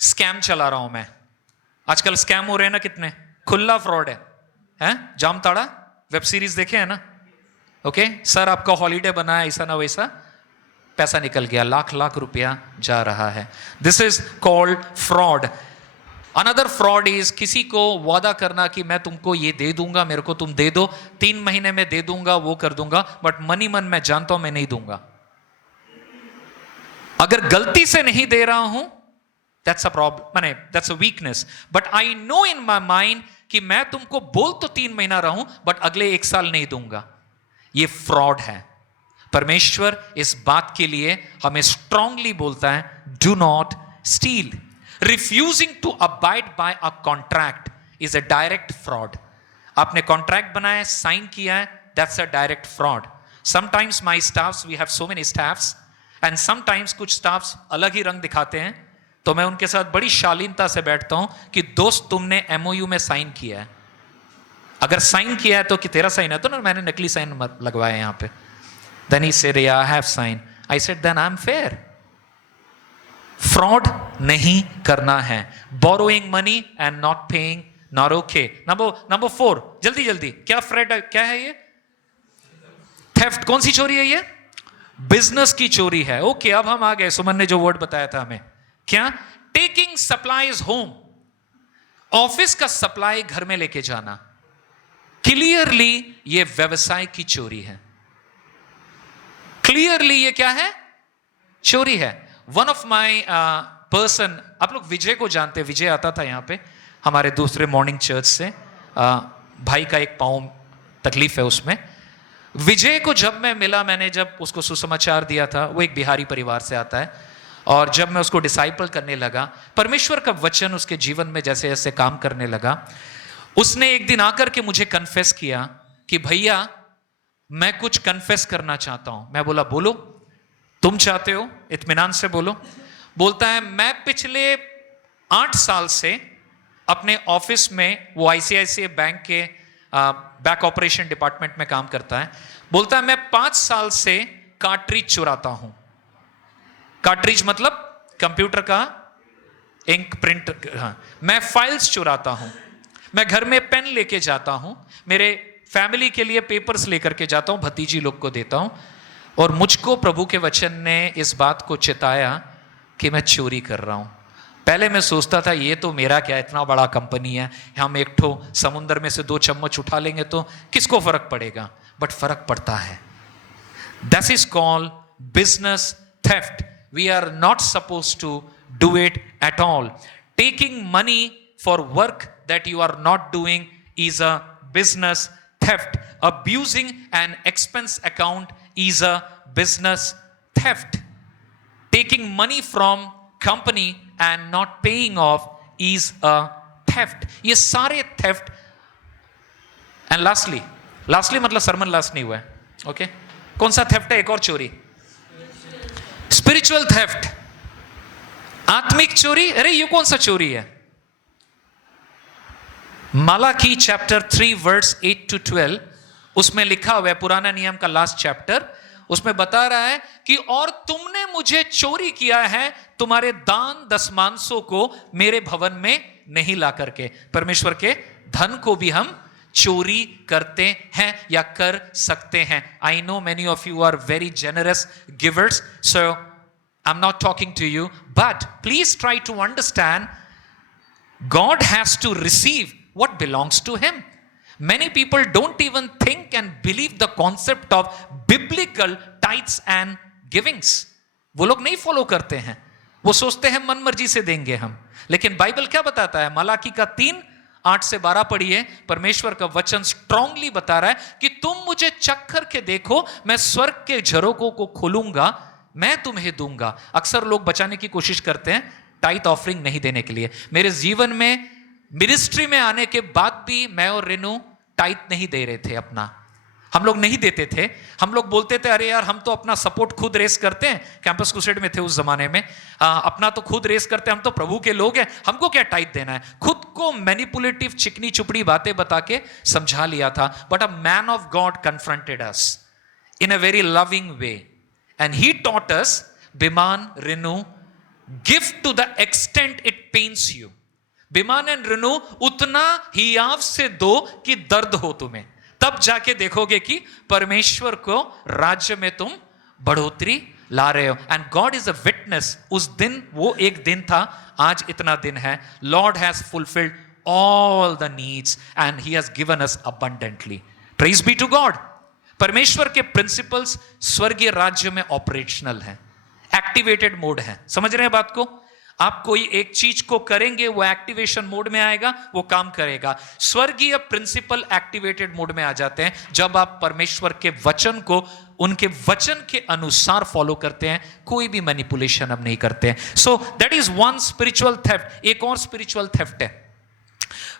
स्कैम चला रहा हूं मैं। आजकल स्कैम हो रहे हैं ना कितने, खुला फ्रॉड है? जामताड़ा वेब सीरीज देखे है ना? ओके सर, आपका हॉलीडे बना है, ऐसा ना वैसा, पैसा निकल गया, लाख लाख रुपया जा रहा है। This is called fraud. Another fraud is किसी को वादा करना कि मैं तुमको ये दे दूंगा, मेरे को तुम दे दो, 3 महीने में दे दूंगा, वो कर दूंगा, बट मनी मन मैं जानता हूं मैं नहीं दूंगा। अगर गलती से नहीं दे रहा हूं, दैट्स अ प्रॉब्लम, माने that's a weakness. But I know in my mind कि मैं तुमको बोल तो 3 महीना रहूं, बट अगले 1 साल नहीं दूंगा। ये फ्रॉड है। परमेश्वर इस बात के लिए हमें स्ट्रांगली बोलता है, do not steel. Refusing to abide by a contract is a direct fraud. आपने कॉन्ट्रैक्ट बनाया, साइन किया है, that's a direct fraud. Sometimes my staffs, we have so many staffs, and sometimes कुछ staffs अलग ही रंग दिखाते हैं, तो मैं उनके साथ बड़ी शालीनता से बैठता हूं कि दोस्त तुमने MOU में साइन किया है, अगर साइन किया है तो कि तेरा साइन है, तो ना मैंने नकली साइन लगवाया यहाँ पे। Then he said, yeah, I have signed. I said, then I'm fair. Fraud नहीं करना है। Borrowing money and not paying, not okay. Number 4, जल्दी जल्दी, क्या फ्रॉड, क्या है ये? थेफ्ट। कौन सी चोरी है ये? बिजनेस की चोरी है। ओके अब हम आ गए, सुमन ने जो वर्ड बताया था हमें, क्या? Taking supplies home. ऑफिस का सप्लाई घर में लेके जाना, क्लियरली ये व्यवसाय की चोरी है। क्लियरली ये क्या है? चोरी है। वन ऑफ माई पर्सन, आप लोग विजय को जानते हैं, विजय आता था यहाँ पे हमारे दूसरे मॉर्निंग चर्च से। भाई का एक पाँव तकलीफ है उसमें। विजय को जब मैं मिला, मैंने जब उसको सुसमाचार दिया था, वो एक बिहारी परिवार से आता है, और जब मैं उसको डिसाइपल करने लगा, परमेश्वर का वचन उसके जीवन में जैसे जैसे काम करने लगा, उसने एक दिन आकर के मुझे कन्फेस किया कि भैया मैं कुछ कन्फेस करना चाहता हूं। मैं बोला बोलो, तुम चाहते हो, इत्मीनान से बोलो। बोलता है मैं पिछले 8 साल से अपने ऑफिस में, वो आईसीआईसीआई बैंक के बैक ऑपरेशन डिपार्टमेंट में काम करता है, बोलता है मैं 5 साल से कार्ट्रिज चुराता हूं। कार्ट्रिज मतलब कंप्यूटर का इंक प्रिंट। हाँ, मैं फाइल्स चुराता हूं, मैं घर में पेन लेके जाता हूं, मेरे फैमिली के लिए पेपर्स लेकर के जाता हूं, भतीजी लोग को देता हूं, और मुझको प्रभु के वचन ने इस बात को चिताया कि मैं चोरी कर रहा हूं। पहले मैं सोचता था ये तो मेरा क्या, इतना बड़ा कंपनी है, हम एक ठो समुंदर में से 2 चम्मच उठा लेंगे तो किसको फर्क पड़ेगा, बट फर्क पड़ता है. This is called business theft. We are not supposed to do it at all. Taking money for work that you are not doing is a business theft. Abusing an expense account is a business theft. Taking money from company and not paying off is a theft. ये सारे theft. And lastly मतलब sermon last नहीं हुआ है, okay? कौन सा थेफ्ट है? एक और चोरी, स्पिरिचुअल थेफ्ट, आत्मिक चोरी. अरे ये कौन सा चोरी है? मलाकी चैप्टर 3 वर्स 8 to 12, उसमें लिखा हुआ है, पुराना नियम का लास्ट चैप्टर, उसमें बता रहा है कि और तुमने मुझे चोरी किया है तुम्हारे दान दशमांशों को मेरे भवन में नहीं ला करके. परमेश्वर के धन को भी हम चोरी करते हैं या कर सकते हैं. I know many of you are very generous givers, so I am not talking to you, but please try to understand God has to receive what belongs to him. Many people don't even think and believe the concept of biblical tithes and givings. वो लोग नहीं फॉलो करते हैं, वो सोचते हैं मन मर्जी से देंगे हम. लेकिन बाइबल क्या बताता है? मलाकी का 3:8 से 12 पढ़िए. परमेश्वर का वचन स्ट्रांगली बता रहा है कि तुम मुझे चक्कर के देखो, मैं स्वर्ग के झरोकों को खोलूंगा, मैं तुम्हें दूंगा. अक्सर लोग बचाने की कोशिश करते हैं टाइथ ऑफरिंग नहीं देने के लिए. मेरे जीवन में मिनिस्ट्री में आने के बाद भी मैं और रेनू टाइथ नहीं दे रहे थे अपना. हम लोग नहीं देते थे. हम लोग बोलते थे अरे यार हम तो अपना सपोर्ट खुद रेस करते हैं. कैंपस क्रूसेड में थे उस जमाने में, अपना तो खुद रेस करते हैं, हम तो प्रभु के लोग हैं, हमको क्या टाइथ देना है. खुद को मैनिपुलेटिव चिकनी चुपड़ी बातें बता के समझा लिया था. But a man of God confronted us in a very loving way and he taught us, Biman, Renu, give to the extent it pains you. Biman and Renu, उतना हियाव से दो कि दर्द हो तुम्हें, तब जाके देखोगे कि परमेश्वर को राज्य में तुम बढ़ोतरी ला रहे हो. And God is a witness. उस दिन वो एक दिन था, आज इतना दिन है. Lord has fulfilled all the needs and he has given us abundantly. Praise be to God. परमेश्वर के प्रिंसिपल्स स्वर्गीय राज्य में ऑपरेशनल हैं, एक्टिवेटेड मोड है. समझ रहे हैं बात को? आप कोई एक चीज को करेंगे, वो एक्टिवेशन मोड में आएगा, वो काम करेगा. स्वर्गीय प्रिंसिपल एक्टिवेटेड मोड में आ जाते हैं जब आप परमेश्वर के वचन को उनके वचन के अनुसार फॉलो करते हैं. कोई भी मैनिपुलेशन हम नहीं करते हैं. So that is one spiritual theft. एक और स्पिरिचुअल थेफ्ट है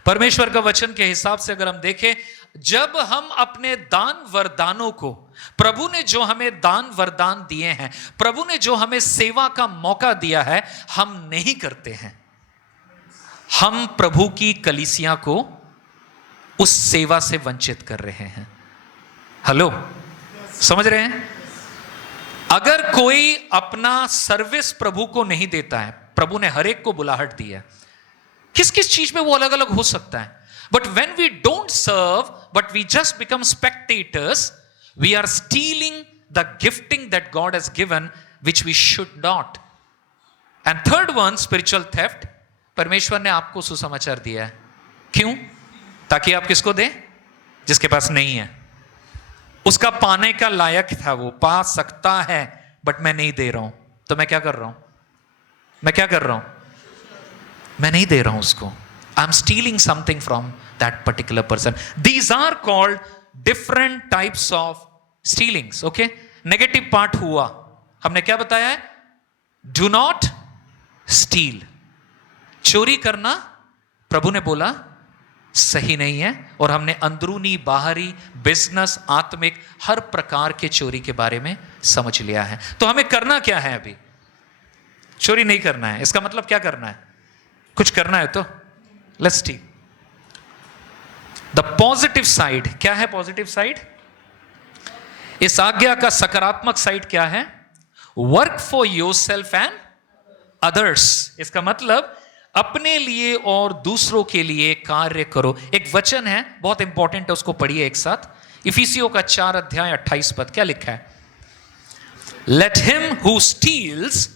परमेश्वर का वचन के हिसाब से. अगर हम देखें, जब हम अपने दान वरदानों को, प्रभु ने जो हमें दान वरदान दिए हैं, प्रभु ने जो हमें सेवा का मौका दिया है, हम नहीं करते हैं, हम प्रभु की कलीसिया को उस सेवा से वंचित कर रहे हैं. हेलो, समझ रहे हैं? अगर कोई अपना सर्विस प्रभु को नहीं देता है, प्रभु ने हर एक को बुलाहट दी है, किस किस चीज में वो अलग अलग हो सकता है. But when we don't serve, but we just become spectators, we are stealing the gifting that God has given, which we should not. And third one, spiritual theft. परमेश्वर ने आपको सुसमाचार दिया है. क्यों? ताकि आप किसको दें? जिसके पास नहीं है. उसका पाने का लायक था, वो पा सकता है, बट मैं नहीं दे रहा हूं. तो मैं क्या कर रहा हूं? मैं क्या कर रहा हूं? मैं नहीं दे रहा हूं उसको. I'm stealing something from that particular person. These are called different types of stealings. Okay? Negative part हुआ. हमने क्या बताया है? Do not steal. चोरी करना प्रभु ने बोला सही नहीं है, और हमने अंदरूनी, बाहरी, बिजनेस, आत्मिक, हर प्रकार के चोरी के बारे में समझ लिया है. तो हमें करना क्या है? अभी चोरी नहीं करना है. इसका मतलब क्या करना है? कुछ करना है तो let's see the positive side. क्या है पॉजिटिव साइड? इस आज्ञा का सकारात्मक साइड क्या है? Work for yourself and others. इसका मतलब अपने लिए और दूसरों के लिए कार्य करो. एक वचन है बहुत इंपॉर्टेंट है, उसको पढ़िए एक साथ. इफिसियों का 4 अध्याय 28 पद. क्या लिखा है? Let him who steals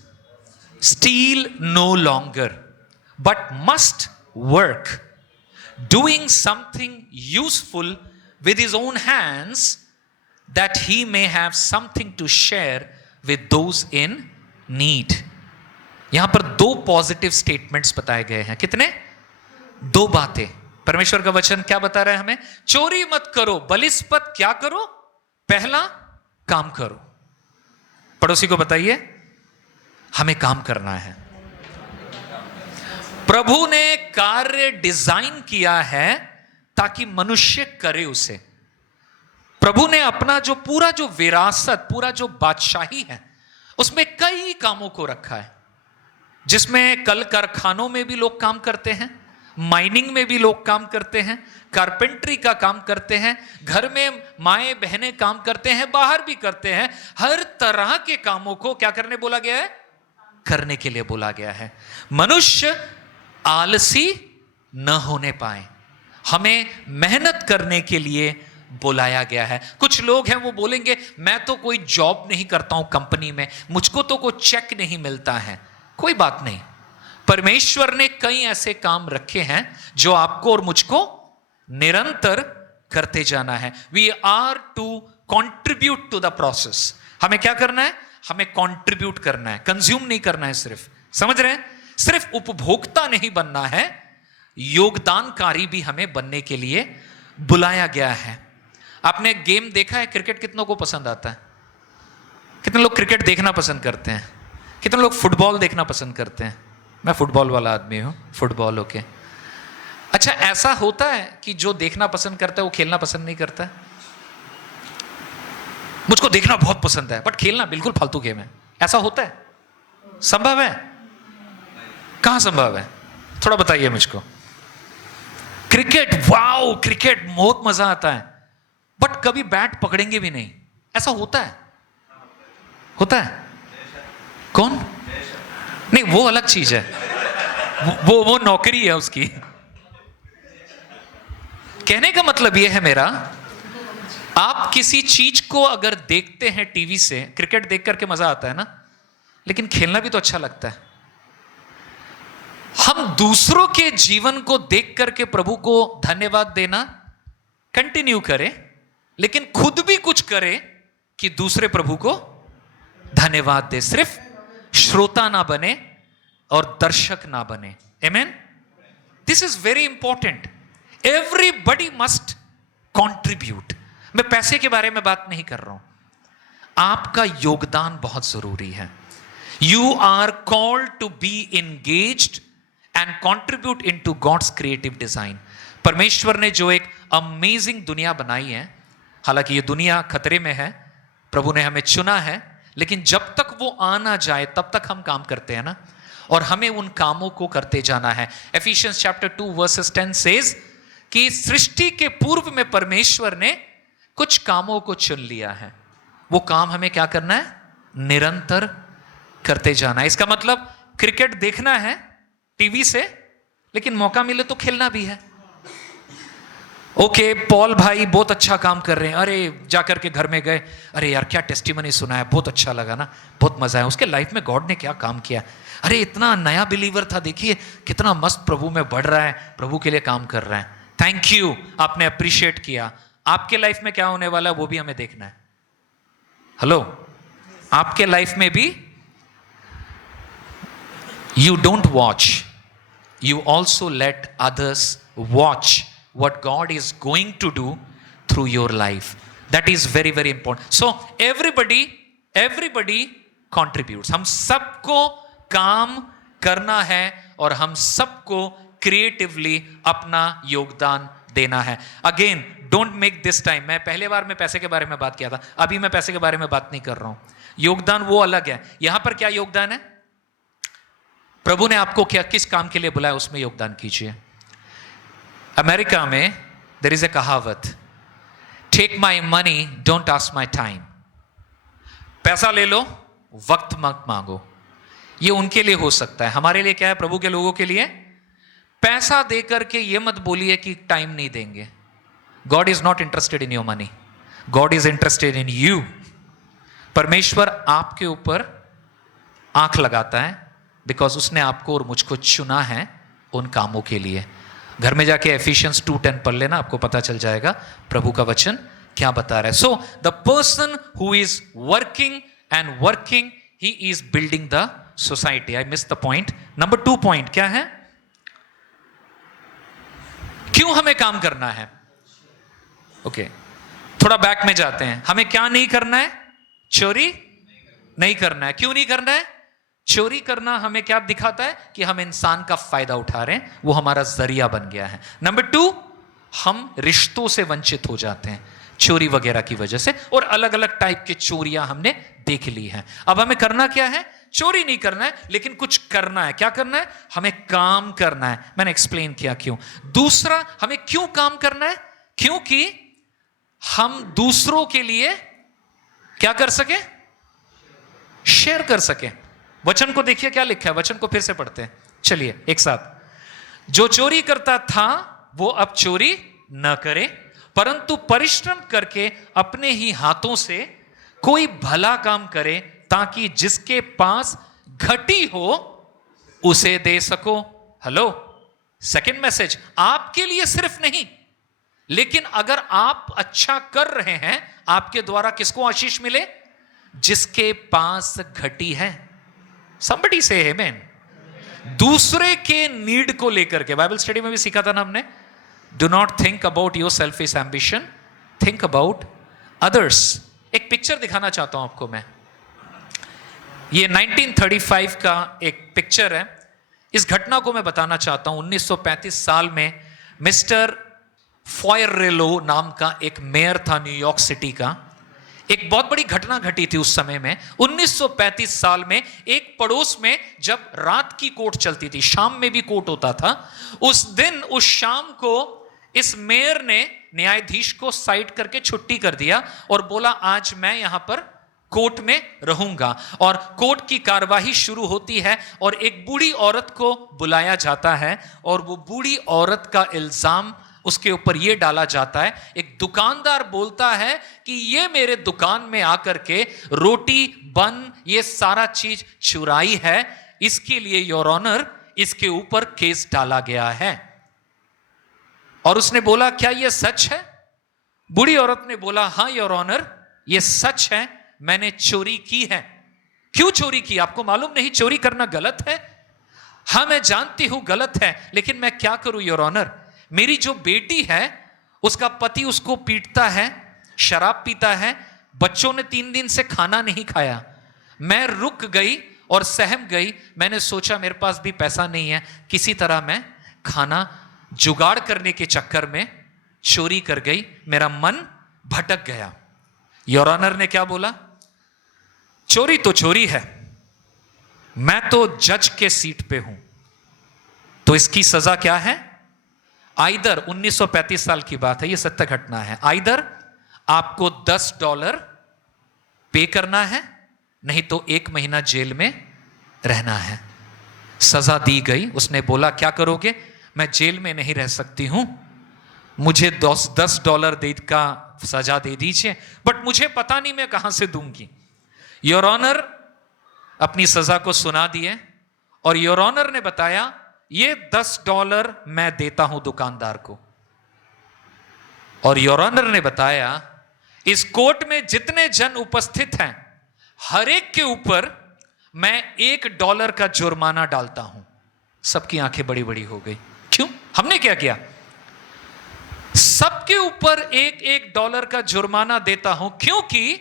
steal no longer. but must work, doing something useful with his own hands, that he may have something to share with those in need. यहां पर दो पॉजिटिव स्टेटमेंट्स बताए गए हैं. कितने? दो बातें. परमेश्वर का वचन क्या बता रहा है हमें? चोरी मत करो, बलिस्पत क्या करो? पहला काम करो. पड़ोसी को बताइए, हमें काम करना है. प्रभु ने कार्य डिजाइन किया है ताकि मनुष्य करे उसे. प्रभु ने अपना जो पूरा जो विरासत, पूरा जो बादशाही है, उसमें कई कामों को रखा है, जिसमें कल कारखानों में भी लोग काम करते हैं, माइनिंग में भी लोग काम करते हैं, कारपेंट्री का काम करते हैं, घर में माएं बहनें काम करते हैं, बाहर भी करते हैं. हर तरह के कामों को क्या करने बोला गया है? करने के लिए बोला गया है. मनुष्य आलसी न होने पाए, हमें मेहनत करने के लिए बुलाया गया है. कुछ लोग हैं वो बोलेंगे, मैं तो कोई जॉब नहीं करता हूं कंपनी में, मुझको तो कोई चेक नहीं मिलता है. कोई बात नहीं, परमेश्वर ने कई ऐसे काम रखे हैं जो आपको और मुझको निरंतर करते जाना है. We are to contribute to the process. हमें क्या करना है? हमें कंट्रीब्यूट करना है, कंज्यूम नहीं करना है. सिर्फ समझ रहे हैं? सिर्फ उपभोक्ता नहीं बनना है, योगदानकारी भी हमें बनने के लिए बुलाया गया है. आपने गेम देखा है? क्रिकेट कितनों को पसंद आता है? कितने लोग क्रिकेट देखना पसंद करते हैं? कितने लोग फुटबॉल देखना पसंद करते हैं? मैं फुटबॉल वाला आदमी हूं. Football okay. अच्छा, ऐसा होता है कि जो देखना पसंद करता है वो खेलना पसंद नहीं करता है? मुझको देखना बहुत पसंद है बट खेलना बिल्कुल फालतू गेम है, ऐसा होता है? संभव है? कहां संभव है? थोड़ा बताइए मुझको. क्रिकेट, वाओ क्रिकेट बहुत मजा आता है, बट कभी बैट पकड़ेंगे भी नहीं, ऐसा होता है? होता है? कौन? नहीं, वो अलग चीज है, वो नौकरी है उसकी. कहने का मतलब यह है मेरा, आप किसी चीज को अगर देखते हैं टीवी से, क्रिकेट देख करके मजा आता है ना, लेकिन खेलना भी तो अच्छा लगता है. हम दूसरों के जीवन को देख करके प्रभु को धन्यवाद देना कंटिन्यू करें, लेकिन खुद भी कुछ करें कि दूसरे प्रभु को धन्यवाद दे. सिर्फ श्रोता ना बने और दर्शक ना बने. Amen. This is very important. Everybody must contribute. मैं पैसे के बारे में बात नहीं कर रहा हूं, आपका योगदान बहुत जरूरी है. You are called to be engaged and contribute into God's creative design. परमेश्वर ने जो एक अमेजिंग दुनिया बनाई है, हालांकि ये दुनिया खतरे में है, प्रभु ने हमें चुना है, लेकिन जब तक वो आ ना जाए तब तक हम काम करते हैं ना, और हमें उन कामों को करते जाना है. एफिशियंस चैप्टर 2 वर्सेस 10 सेज कि सृष्टि के पूर्व में परमेश्वर ने कुछ कामों को चुन लिया है. वो काम हमें क्या करना है? निरंतर करते जाना है. इसका मतलब क्रिकेट देखना है टीवी से, लेकिन मौका मिले तो खेलना भी है. ओके, पॉल भाई बहुत अच्छा काम कर रहे हैं, अरे जाकर के घर में गए, अरे यार क्या टेस्टिमनी सुना है, बहुत अच्छा लगा ना, बहुत मजा आया, उसके लाइफ में गॉड ने क्या काम किया, अरे इतना नया बिलीवर था, देखिए कितना मस्त प्रभु में बढ़ रहा है, प्रभु के लिए काम कर रहा है. थैंक यू, आपने अप्रिशिएट किया. आपके लाइफ में क्या होने वाला है वो भी हमें देखना है. हेलो, आपके लाइफ में भी you don't watch, you also let others watch what God is going to do through your life. That is very very important. So everybody contributes. हम सबको काम करना है और हम सबको creatively अपना योगदान देना है. Again, don't make this time. मैं पहले बार में पैसे के बारे में बात किया था, अभी मैं पैसे के बारे में बात नहीं कर रहा हूं. योगदान वो अलग है. यहां पर क्या योगदान है? प्रभु ने आपको क्या किस काम के लिए बुलाया, उसमें योगदान कीजिए. अमेरिका में देयर इज ए कहावत, take my money don't ask my time. पैसा ले लो, वक्त मत मांगो. ये उनके लिए हो सकता है, हमारे लिए क्या है? प्रभु के लोगों के लिए पैसा दे करके ये मत बोलिए कि टाइम नहीं देंगे. God is not interested in your money, God is interested in you. परमेश्वर आपके ऊपर आंख लगाता है बिकॉज उसने आपको और मुझको चुना है उन कामों के लिए। घर में जाके एफिशिएंस 2:10 पढ़ लेना, आपको पता चल जाएगा प्रभु का वचन क्या बता रहा है। So the person who is working and working, he is building the society. I miss the point. Number 2 point क्या है? क्यों हमें काम करना है? ओके, थोड़ा बैक में जाते हैं। हमें क्या नहीं करना है? चोरी नहीं करना है। क्यों नहीं करना है? चोरी करना हमें क्या दिखाता है? कि हम इंसान का फायदा उठा रहे हैं, वो हमारा जरिया बन गया है। नंबर 2, हम रिश्तों से वंचित हो जाते हैं चोरी वगैरह की वजह से, और अलग अलग टाइप की चोरियां हमने देख ली हैं। अब हमें करना क्या है? चोरी नहीं करना है, लेकिन कुछ करना है। क्या करना है? हमें काम करना है। मैंने एक्सप्लेन किया क्यों। दूसरा, हमें क्यों काम करना है? क्योंकि हम दूसरों के लिए क्या कर सके? शेयर कर सके। वचन को देखिए क्या लिखा है, वचन को फिर से पढ़ते हैं, चलिए एक साथ। जो चोरी करता था वो अब चोरी न करे, परंतु परिश्रम करके अपने ही हाथों से कोई भला काम करे, ताकि जिसके पास घटी हो उसे दे सको। हेलो, सेकंड मैसेज, आपके लिए सिर्फ नहीं, लेकिन अगर आप अच्छा कर रहे हैं, आपके द्वारा किसको आशीष मिले? जिसके पास घटी है। Somebody say amen। दूसरे के नीड को लेकर के, बाइबल स्टडी में भी सीखा था ना हमने, do not think about your selfish ambition, think about others. एक पिक्चर दिखाना चाहता हूं आपको मैं। ये 1935 का एक पिक्चर है। इस घटना को मैं बताना चाहता हूं। 1935 साल में मिस्टर फॉयरेलो नाम का एक मेयर था न्यूयॉर्क सिटी का। एक बहुत बड़ी घटना घटी थी उस समय में। 1935 साल में एक पड़ोस में जब रात की कोर्ट चलती थी, शाम में भी कोर्ट होता था, उस दिन उस शाम को इस मेयर ने न्यायाधीश को साइड करके छुट्टी कर दिया और बोला आज मैं यहां पर कोर्ट में रहूंगा। और कोर्ट की कार्यवाही शुरू होती है और एक बूढ़ी औरत को बुलाया जाता है और वो बूढ़ी औरत का इल्जाम उसके ऊपर यह डाला जाता है। एक दुकानदार बोलता है कि ये मेरे दुकान में आकर के रोटी बन ये सारा चीज चुराई है, इसके लिए योर ऑनर इसके ऊपर केस डाला गया है। और उसने बोला क्या यह सच है? बूढ़ी औरत ने बोला हां योर ऑनर, यह सच है, मैंने चोरी की है। क्यों चोरी की? आपको मालूम नहीं चोरी करना गलत है? हां मैं जानती हूं गलत है, लेकिन मैं क्या करूं योर ऑनर? मेरी जो बेटी है उसका पति उसको पीटता है, शराब पीता है, बच्चों ने 3 दिन से खाना नहीं खाया। मैं रुक गई और सहम गई। मैंने सोचा मेरे पास भी पैसा नहीं है, किसी तरह मैं खाना जुगाड़ करने के चक्कर में चोरी कर गई, मेरा मन भटक गया। योर ऑनर ने क्या बोला? चोरी तो चोरी है, मैं तो जज के सीट पे हूं, तो इसकी सजा क्या है? आइदर 1935 साल की बात है, यह सत्य घटना है, आइदर आपको $10 पे करना है, नहीं तो 1 महीना जेल में रहना है। सजा दी गई। उसने बोला क्या करोगे? मैं जेल में नहीं रह सकती हूं, मुझे $10 दे का सजा दे दीजिए, बट मुझे पता नहीं मैं कहां से दूंगी। योर ऑनर अपनी सजा को सुना दिए और योर ऑनर ने बताया ये $10 मैं देता हूं दुकानदार को। और योर ऑनर ने बताया इस कोर्ट में जितने जन उपस्थित हैं हर एक के ऊपर मैं $1 का जुर्माना डालता हूं। सबकी आंखें बड़ी बड़ी हो गई। क्यों? हमने क्या किया? सबके ऊपर $1 का जुर्माना देता हूं क्योंकि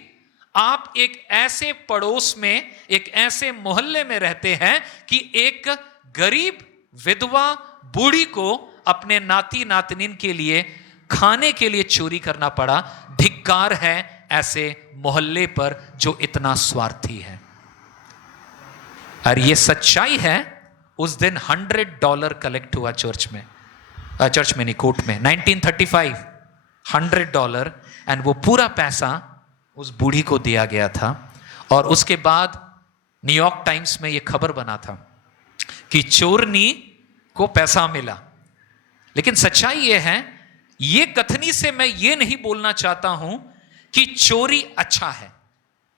आप एक ऐसे पड़ोस में, एक ऐसे मोहल्ले में रहते हैं कि एक गरीब विधवा बूढ़ी को अपने नाती नातनीन के लिए खाने के लिए चोरी करना पड़ा। धिक्कार है ऐसे मोहल्ले पर जो इतना स्वार्थी है। और यह सच्चाई है। उस दिन $100 कलेक्ट हुआ चर्च में नहीं, कोर्ट में। 1935 $100 एंड वो पूरा पैसा उस बूढ़ी को दिया गया था। और उसके बाद न्यूयॉर्क टाइम्स में यह खबर बना था कि चोरनी को पैसा मिला। लेकिन सच्चाई यह है, यह कथनी से मैं यह नहीं बोलना चाहता हूं कि चोरी अच्छा है,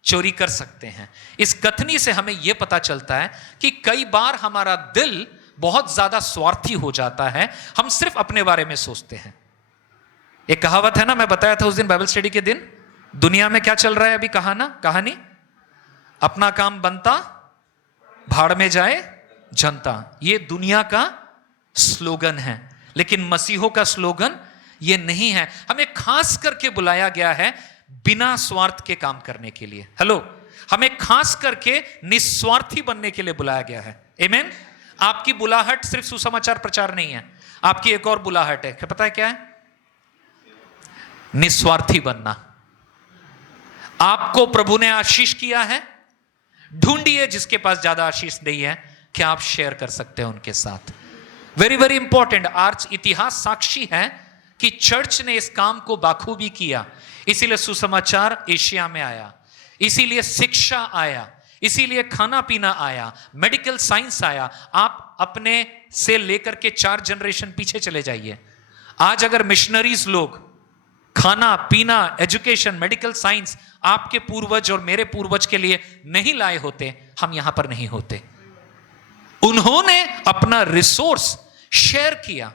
चोरी कर सकते हैं। इस कथनी से हमें यह पता चलता है कि कई बार हमारा दिल बहुत ज्यादा स्वार्थी हो जाता है, हम सिर्फ अपने बारे में सोचते हैं। एक कहावत है ना, मैं बताया था उस दिन बाइबल स्टडी के दिन, दुनिया में क्या चल रहा है अभी, कहानी, अपना काम बनता भाड़ में जाए जनता, ये दुनिया का स्लोगन है। लेकिन मसीहों का स्लोगन ये नहीं है। हमें खास करके बुलाया गया है बिना स्वार्थ के काम करने के लिए। हेलो, हमें खास करके निस्वार्थी बनने के लिए बुलाया गया है। आमीन। आपकी बुलाहट सिर्फ सुसमाचार प्रचार नहीं है, आपकी एक और बुलाहट है, क्या पता है क्या है? निस्वार्थी बनना। आपको प्रभु ने आशीष किया है, ढूंढिए जिसके पास ज्यादा आशीष नहीं है, क्या आप शेयर कर सकते हैं उनके साथ। Very very important. आज इतिहास साक्षी है कि चर्च ने इस काम को बाखूबी किया, इसीलिए सुसमाचार एशिया में आया, इसीलिए शिक्षा आया, इसीलिए खाना पीना आया, मेडिकल साइंस आया। आप अपने से लेकर के 4 जनरेशन पीछे चले जाइए, आज अगर मिशनरीज लोग खाना पीना, एजुकेशन, मेडिकल साइंस आपके पूर्वज और मेरे पूर्वज के लिए नहीं लाए होते, हम यहां पर नहीं होते। उन्होंने अपना रिसोर्स शेयर किया।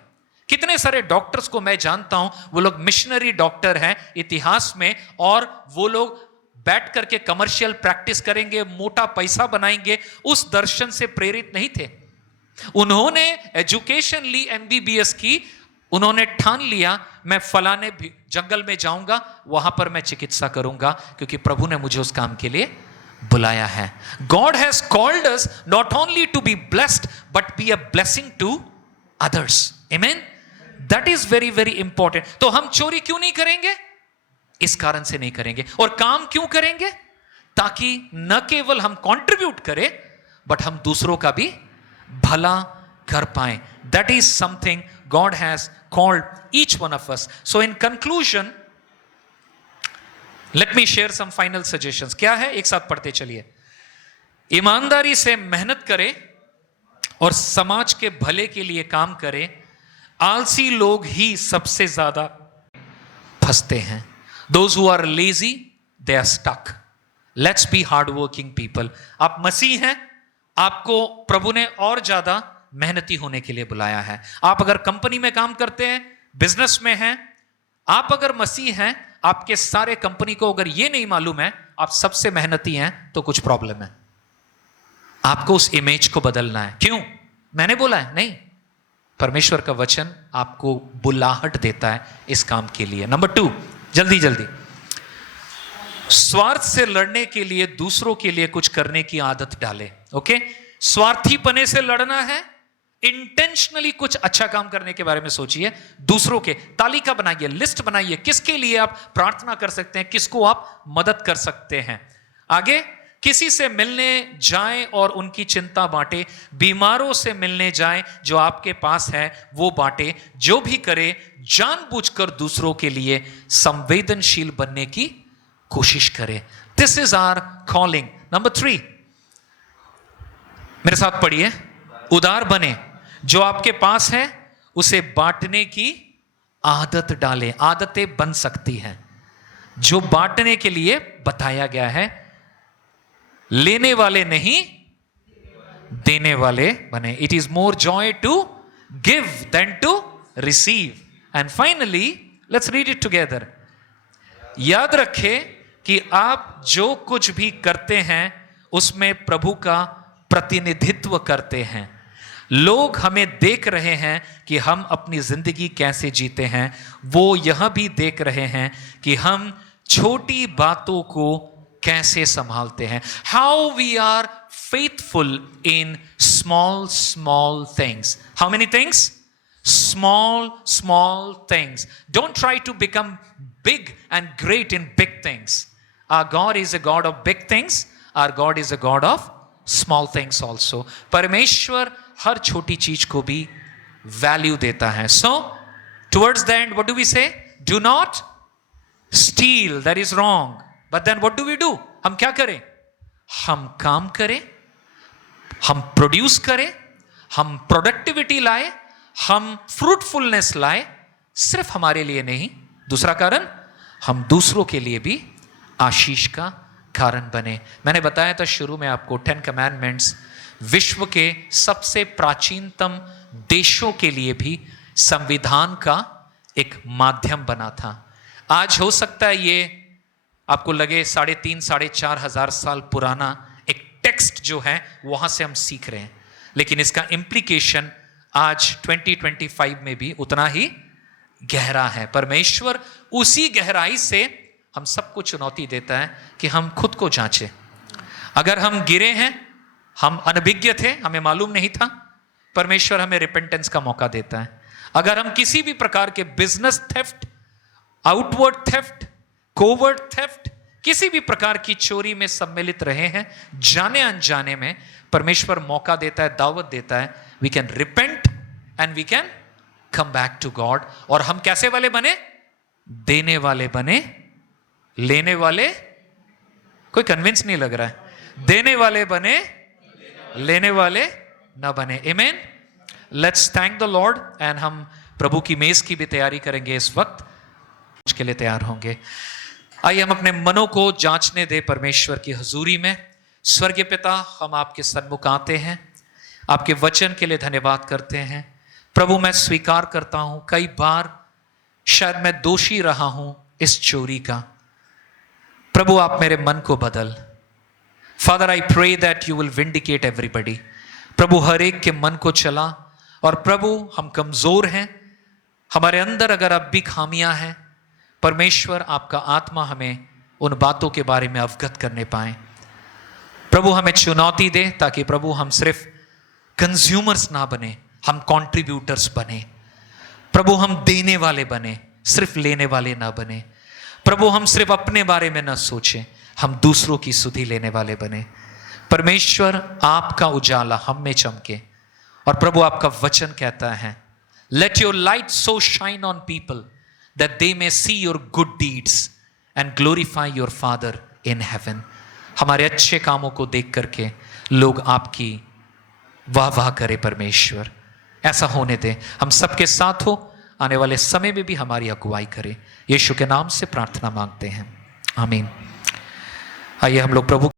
कितने सारे डॉक्टर्स को मैं जानता हूं, वो लोग मिशनरी डॉक्टर हैं इतिहास में, और वो लोग बैठ करके कमर्शियल प्रैक्टिस करेंगे, मोटा पैसा बनाएंगे, उस दर्शन से प्रेरित नहीं थे। उन्होंने एजुकेशन ली, MBBS की, उन्होंने ठान लिया मैं फलाने जंगल में जाऊंगा, वहां पर मैं चिकित्सा करूंगा, क्योंकि प्रभु ने मुझे उस काम के लिए बुलाया है। God has called us not only to be blessed but be a blessing to others. Amen. That is very very important. तो हम चोरी क्यों नहीं करेंगे? इस कारण से नहीं करेंगे। और काम क्यों करेंगे? ताकि न केवल हम कंट्रीब्यूट करें, बट हम दूसरों का भी भला कर पाए। That is something God has called each one of us. So in conclusion, let me share some final suggestions. क्या है? एक साथ पढ़ते चलिए। ईमानदारी से मेहनत करें और समाज के भले के लिए काम करें। आलसी लोग ही सबसे ज्यादा फंसते हैं। Those who are lazy, they are stuck. Let's be hardworking people. आप मसीह हैं, आपको प्रभु ने और ज्यादा मेहनती होने के लिए बुलाया है। आप अगर कंपनी में काम करते हैं, बिजनेस में हैं, आप अगर मसीह हैं, आपके सारे कंपनी को अगर ये नहीं मालूम है आप सबसे मेहनती हैं, तो कुछ प्रॉब्लम है। आपको उस इमेज को बदलना है। क्यों? मैंने बोला है? नहीं, परमेश्वर का वचन आपको बुलाहट देता है इस काम के लिए। नंबर 2, जल्दी, स्वार्थ से लड़ने के लिए दूसरों के लिए कुछ करने की आदत डालें। ओके, स्वार्थीपने से लड़ना है, इंटेंशनली कुछ अच्छा काम करने के बारे में सोचिए। दूसरों के तालिका बनाइए, लिस्ट बनाइए, किसके लिए आप प्रार्थना कर सकते हैं, किसको आप मदद कर सकते हैं। आगे, किसी से मिलने जाएं और उनकी चिंता बांटे। बीमारों से मिलने जाएं, जो आपके पास है वो बांटे। जो भी करे जानबूझकर दूसरों के लिए संवेदनशील बनने की कोशिश करे। This is our calling. Number 3, मेरे साथ पढ़िए, उदार बने। जो आपके पास है उसे बांटने की आदत डालें। आदतें बन सकती हैं जो बांटने के लिए बताया गया है। लेने वाले नहीं, देने वाले बने। It is more joy to give than to receive. And finally, let's read it together. याद रखें कि आप जो कुछ भी करते हैं उसमें प्रभु का प्रतिनिधित्व करते हैं। लोग हमें देख रहे हैं कि हम अपनी जिंदगी कैसे जीते हैं। वो यह भी देख रहे हैं कि हम छोटी बातों को कैसे संभालते हैं। How we are faithful in small things. How many things? Small things. Don't try to become big and great in big things. Our God is a God of big things. Our God is a God of small things also. परमेश्वर हर छोटी चीज को भी वैल्यू देता है। So, towards the end, what do we say? Do not steal. That is wrong. But then what do we do? हम क्या करें? हम काम करें, हम प्रोड्यूस करें, हम प्रोडक्टिविटी लाए, हम फ्रूटफुलनेस लाए। सिर्फ हमारे लिए नहीं, दूसरा कारण, हम दूसरों के लिए भी आशीष का कारण बने। मैंने बताया था शुरू में आपको 10 कमांडमेंट्स विश्व के सबसे प्राचीनतम देशों के लिए भी संविधान का एक माध्यम बना था। आज हो सकता है ये आपको लगे 3,500 साढ़े 4,000 साल पुराना एक टेक्स्ट जो है वहां से हम सीख रहे हैं, लेकिन इसका इम्प्लीकेशन आज 2025 में भी उतना ही गहरा है। परमेश्वर उसी गहराई से हम सबको चुनौती देता है कि हम खुद को जांचें। अगर हम गिरे हैं, हम अनभिज्ञ थे, हमें मालूम नहीं था, परमेश्वर हमें रिपेंटेंस का मौका देता है। अगर हम किसी भी प्रकार के business theft, outward theft, coward theft, किसी भी प्रकार की चोरी में सम्मिलित रहे हैं, जाने अनजाने में, परमेश्वर मौका देता है, दावत देता है, we can repent and we can come back to God. और हम कैसे वाले बने? देने वाले बने, लेने वाले, कोई कन्विंस नहीं लग रहा है, देने वाले बने, लेने वाले ना बने। आमीन। Let's thank the Lord and हम प्रभु की मेज की भी तैयारी करेंगे इस वक्त, उसके लिए तैयार होंगे। आइए हम अपने मनों को जांचने दे परमेश्वर की हजूरी में। स्वर्गीय पिता, हम आपके सन्मुख आते हैं, आपके वचन के लिए धन्यवाद करते हैं। प्रभु, मैं स्वीकार करता हूं कई बार शायद मैं दोषी रहा हूं इस चोरी का। प्रभु, आप मेरे मन को बदल। Father, I pray that you will vindicate everybody. प्रभु, हर एक के मन को चला। और प्रभु, हम कमजोर हैं, हमारे अंदर अगर अब भी खामियां हैं, परमेश्वर आपका आत्मा हमें उन बातों के बारे में अवगत करने पाए। प्रभु, हमें चुनौती दे ताकि प्रभु हम सिर्फ कंज्यूमर्स ना बने, हम कंट्रीब्यूटर्स बने। प्रभु, हम देने वाले बने, सिर्फ लेने वाले ना बने। प्रभु, हम सिर्फ अपने बारे में ना सोचें, हम दूसरों की सुधि लेने वाले बने। परमेश्वर, आपका उजाला हम में चमके। और प्रभु, आपका वचन कहता है, let your light so shine on people that they may see your good deeds and glorify your Father in heaven। हमारे अच्छे कामों को देख करके लोग आपकी वाह वाह करे। परमेश्वर, ऐसा होने दें। हम सबके साथ हो, आने वाले समय में भी हमारी अगुवाई करे। यीशु के नाम से प्रार्थना मांगते हैं, आमीन। आइए हम लोग प्रभु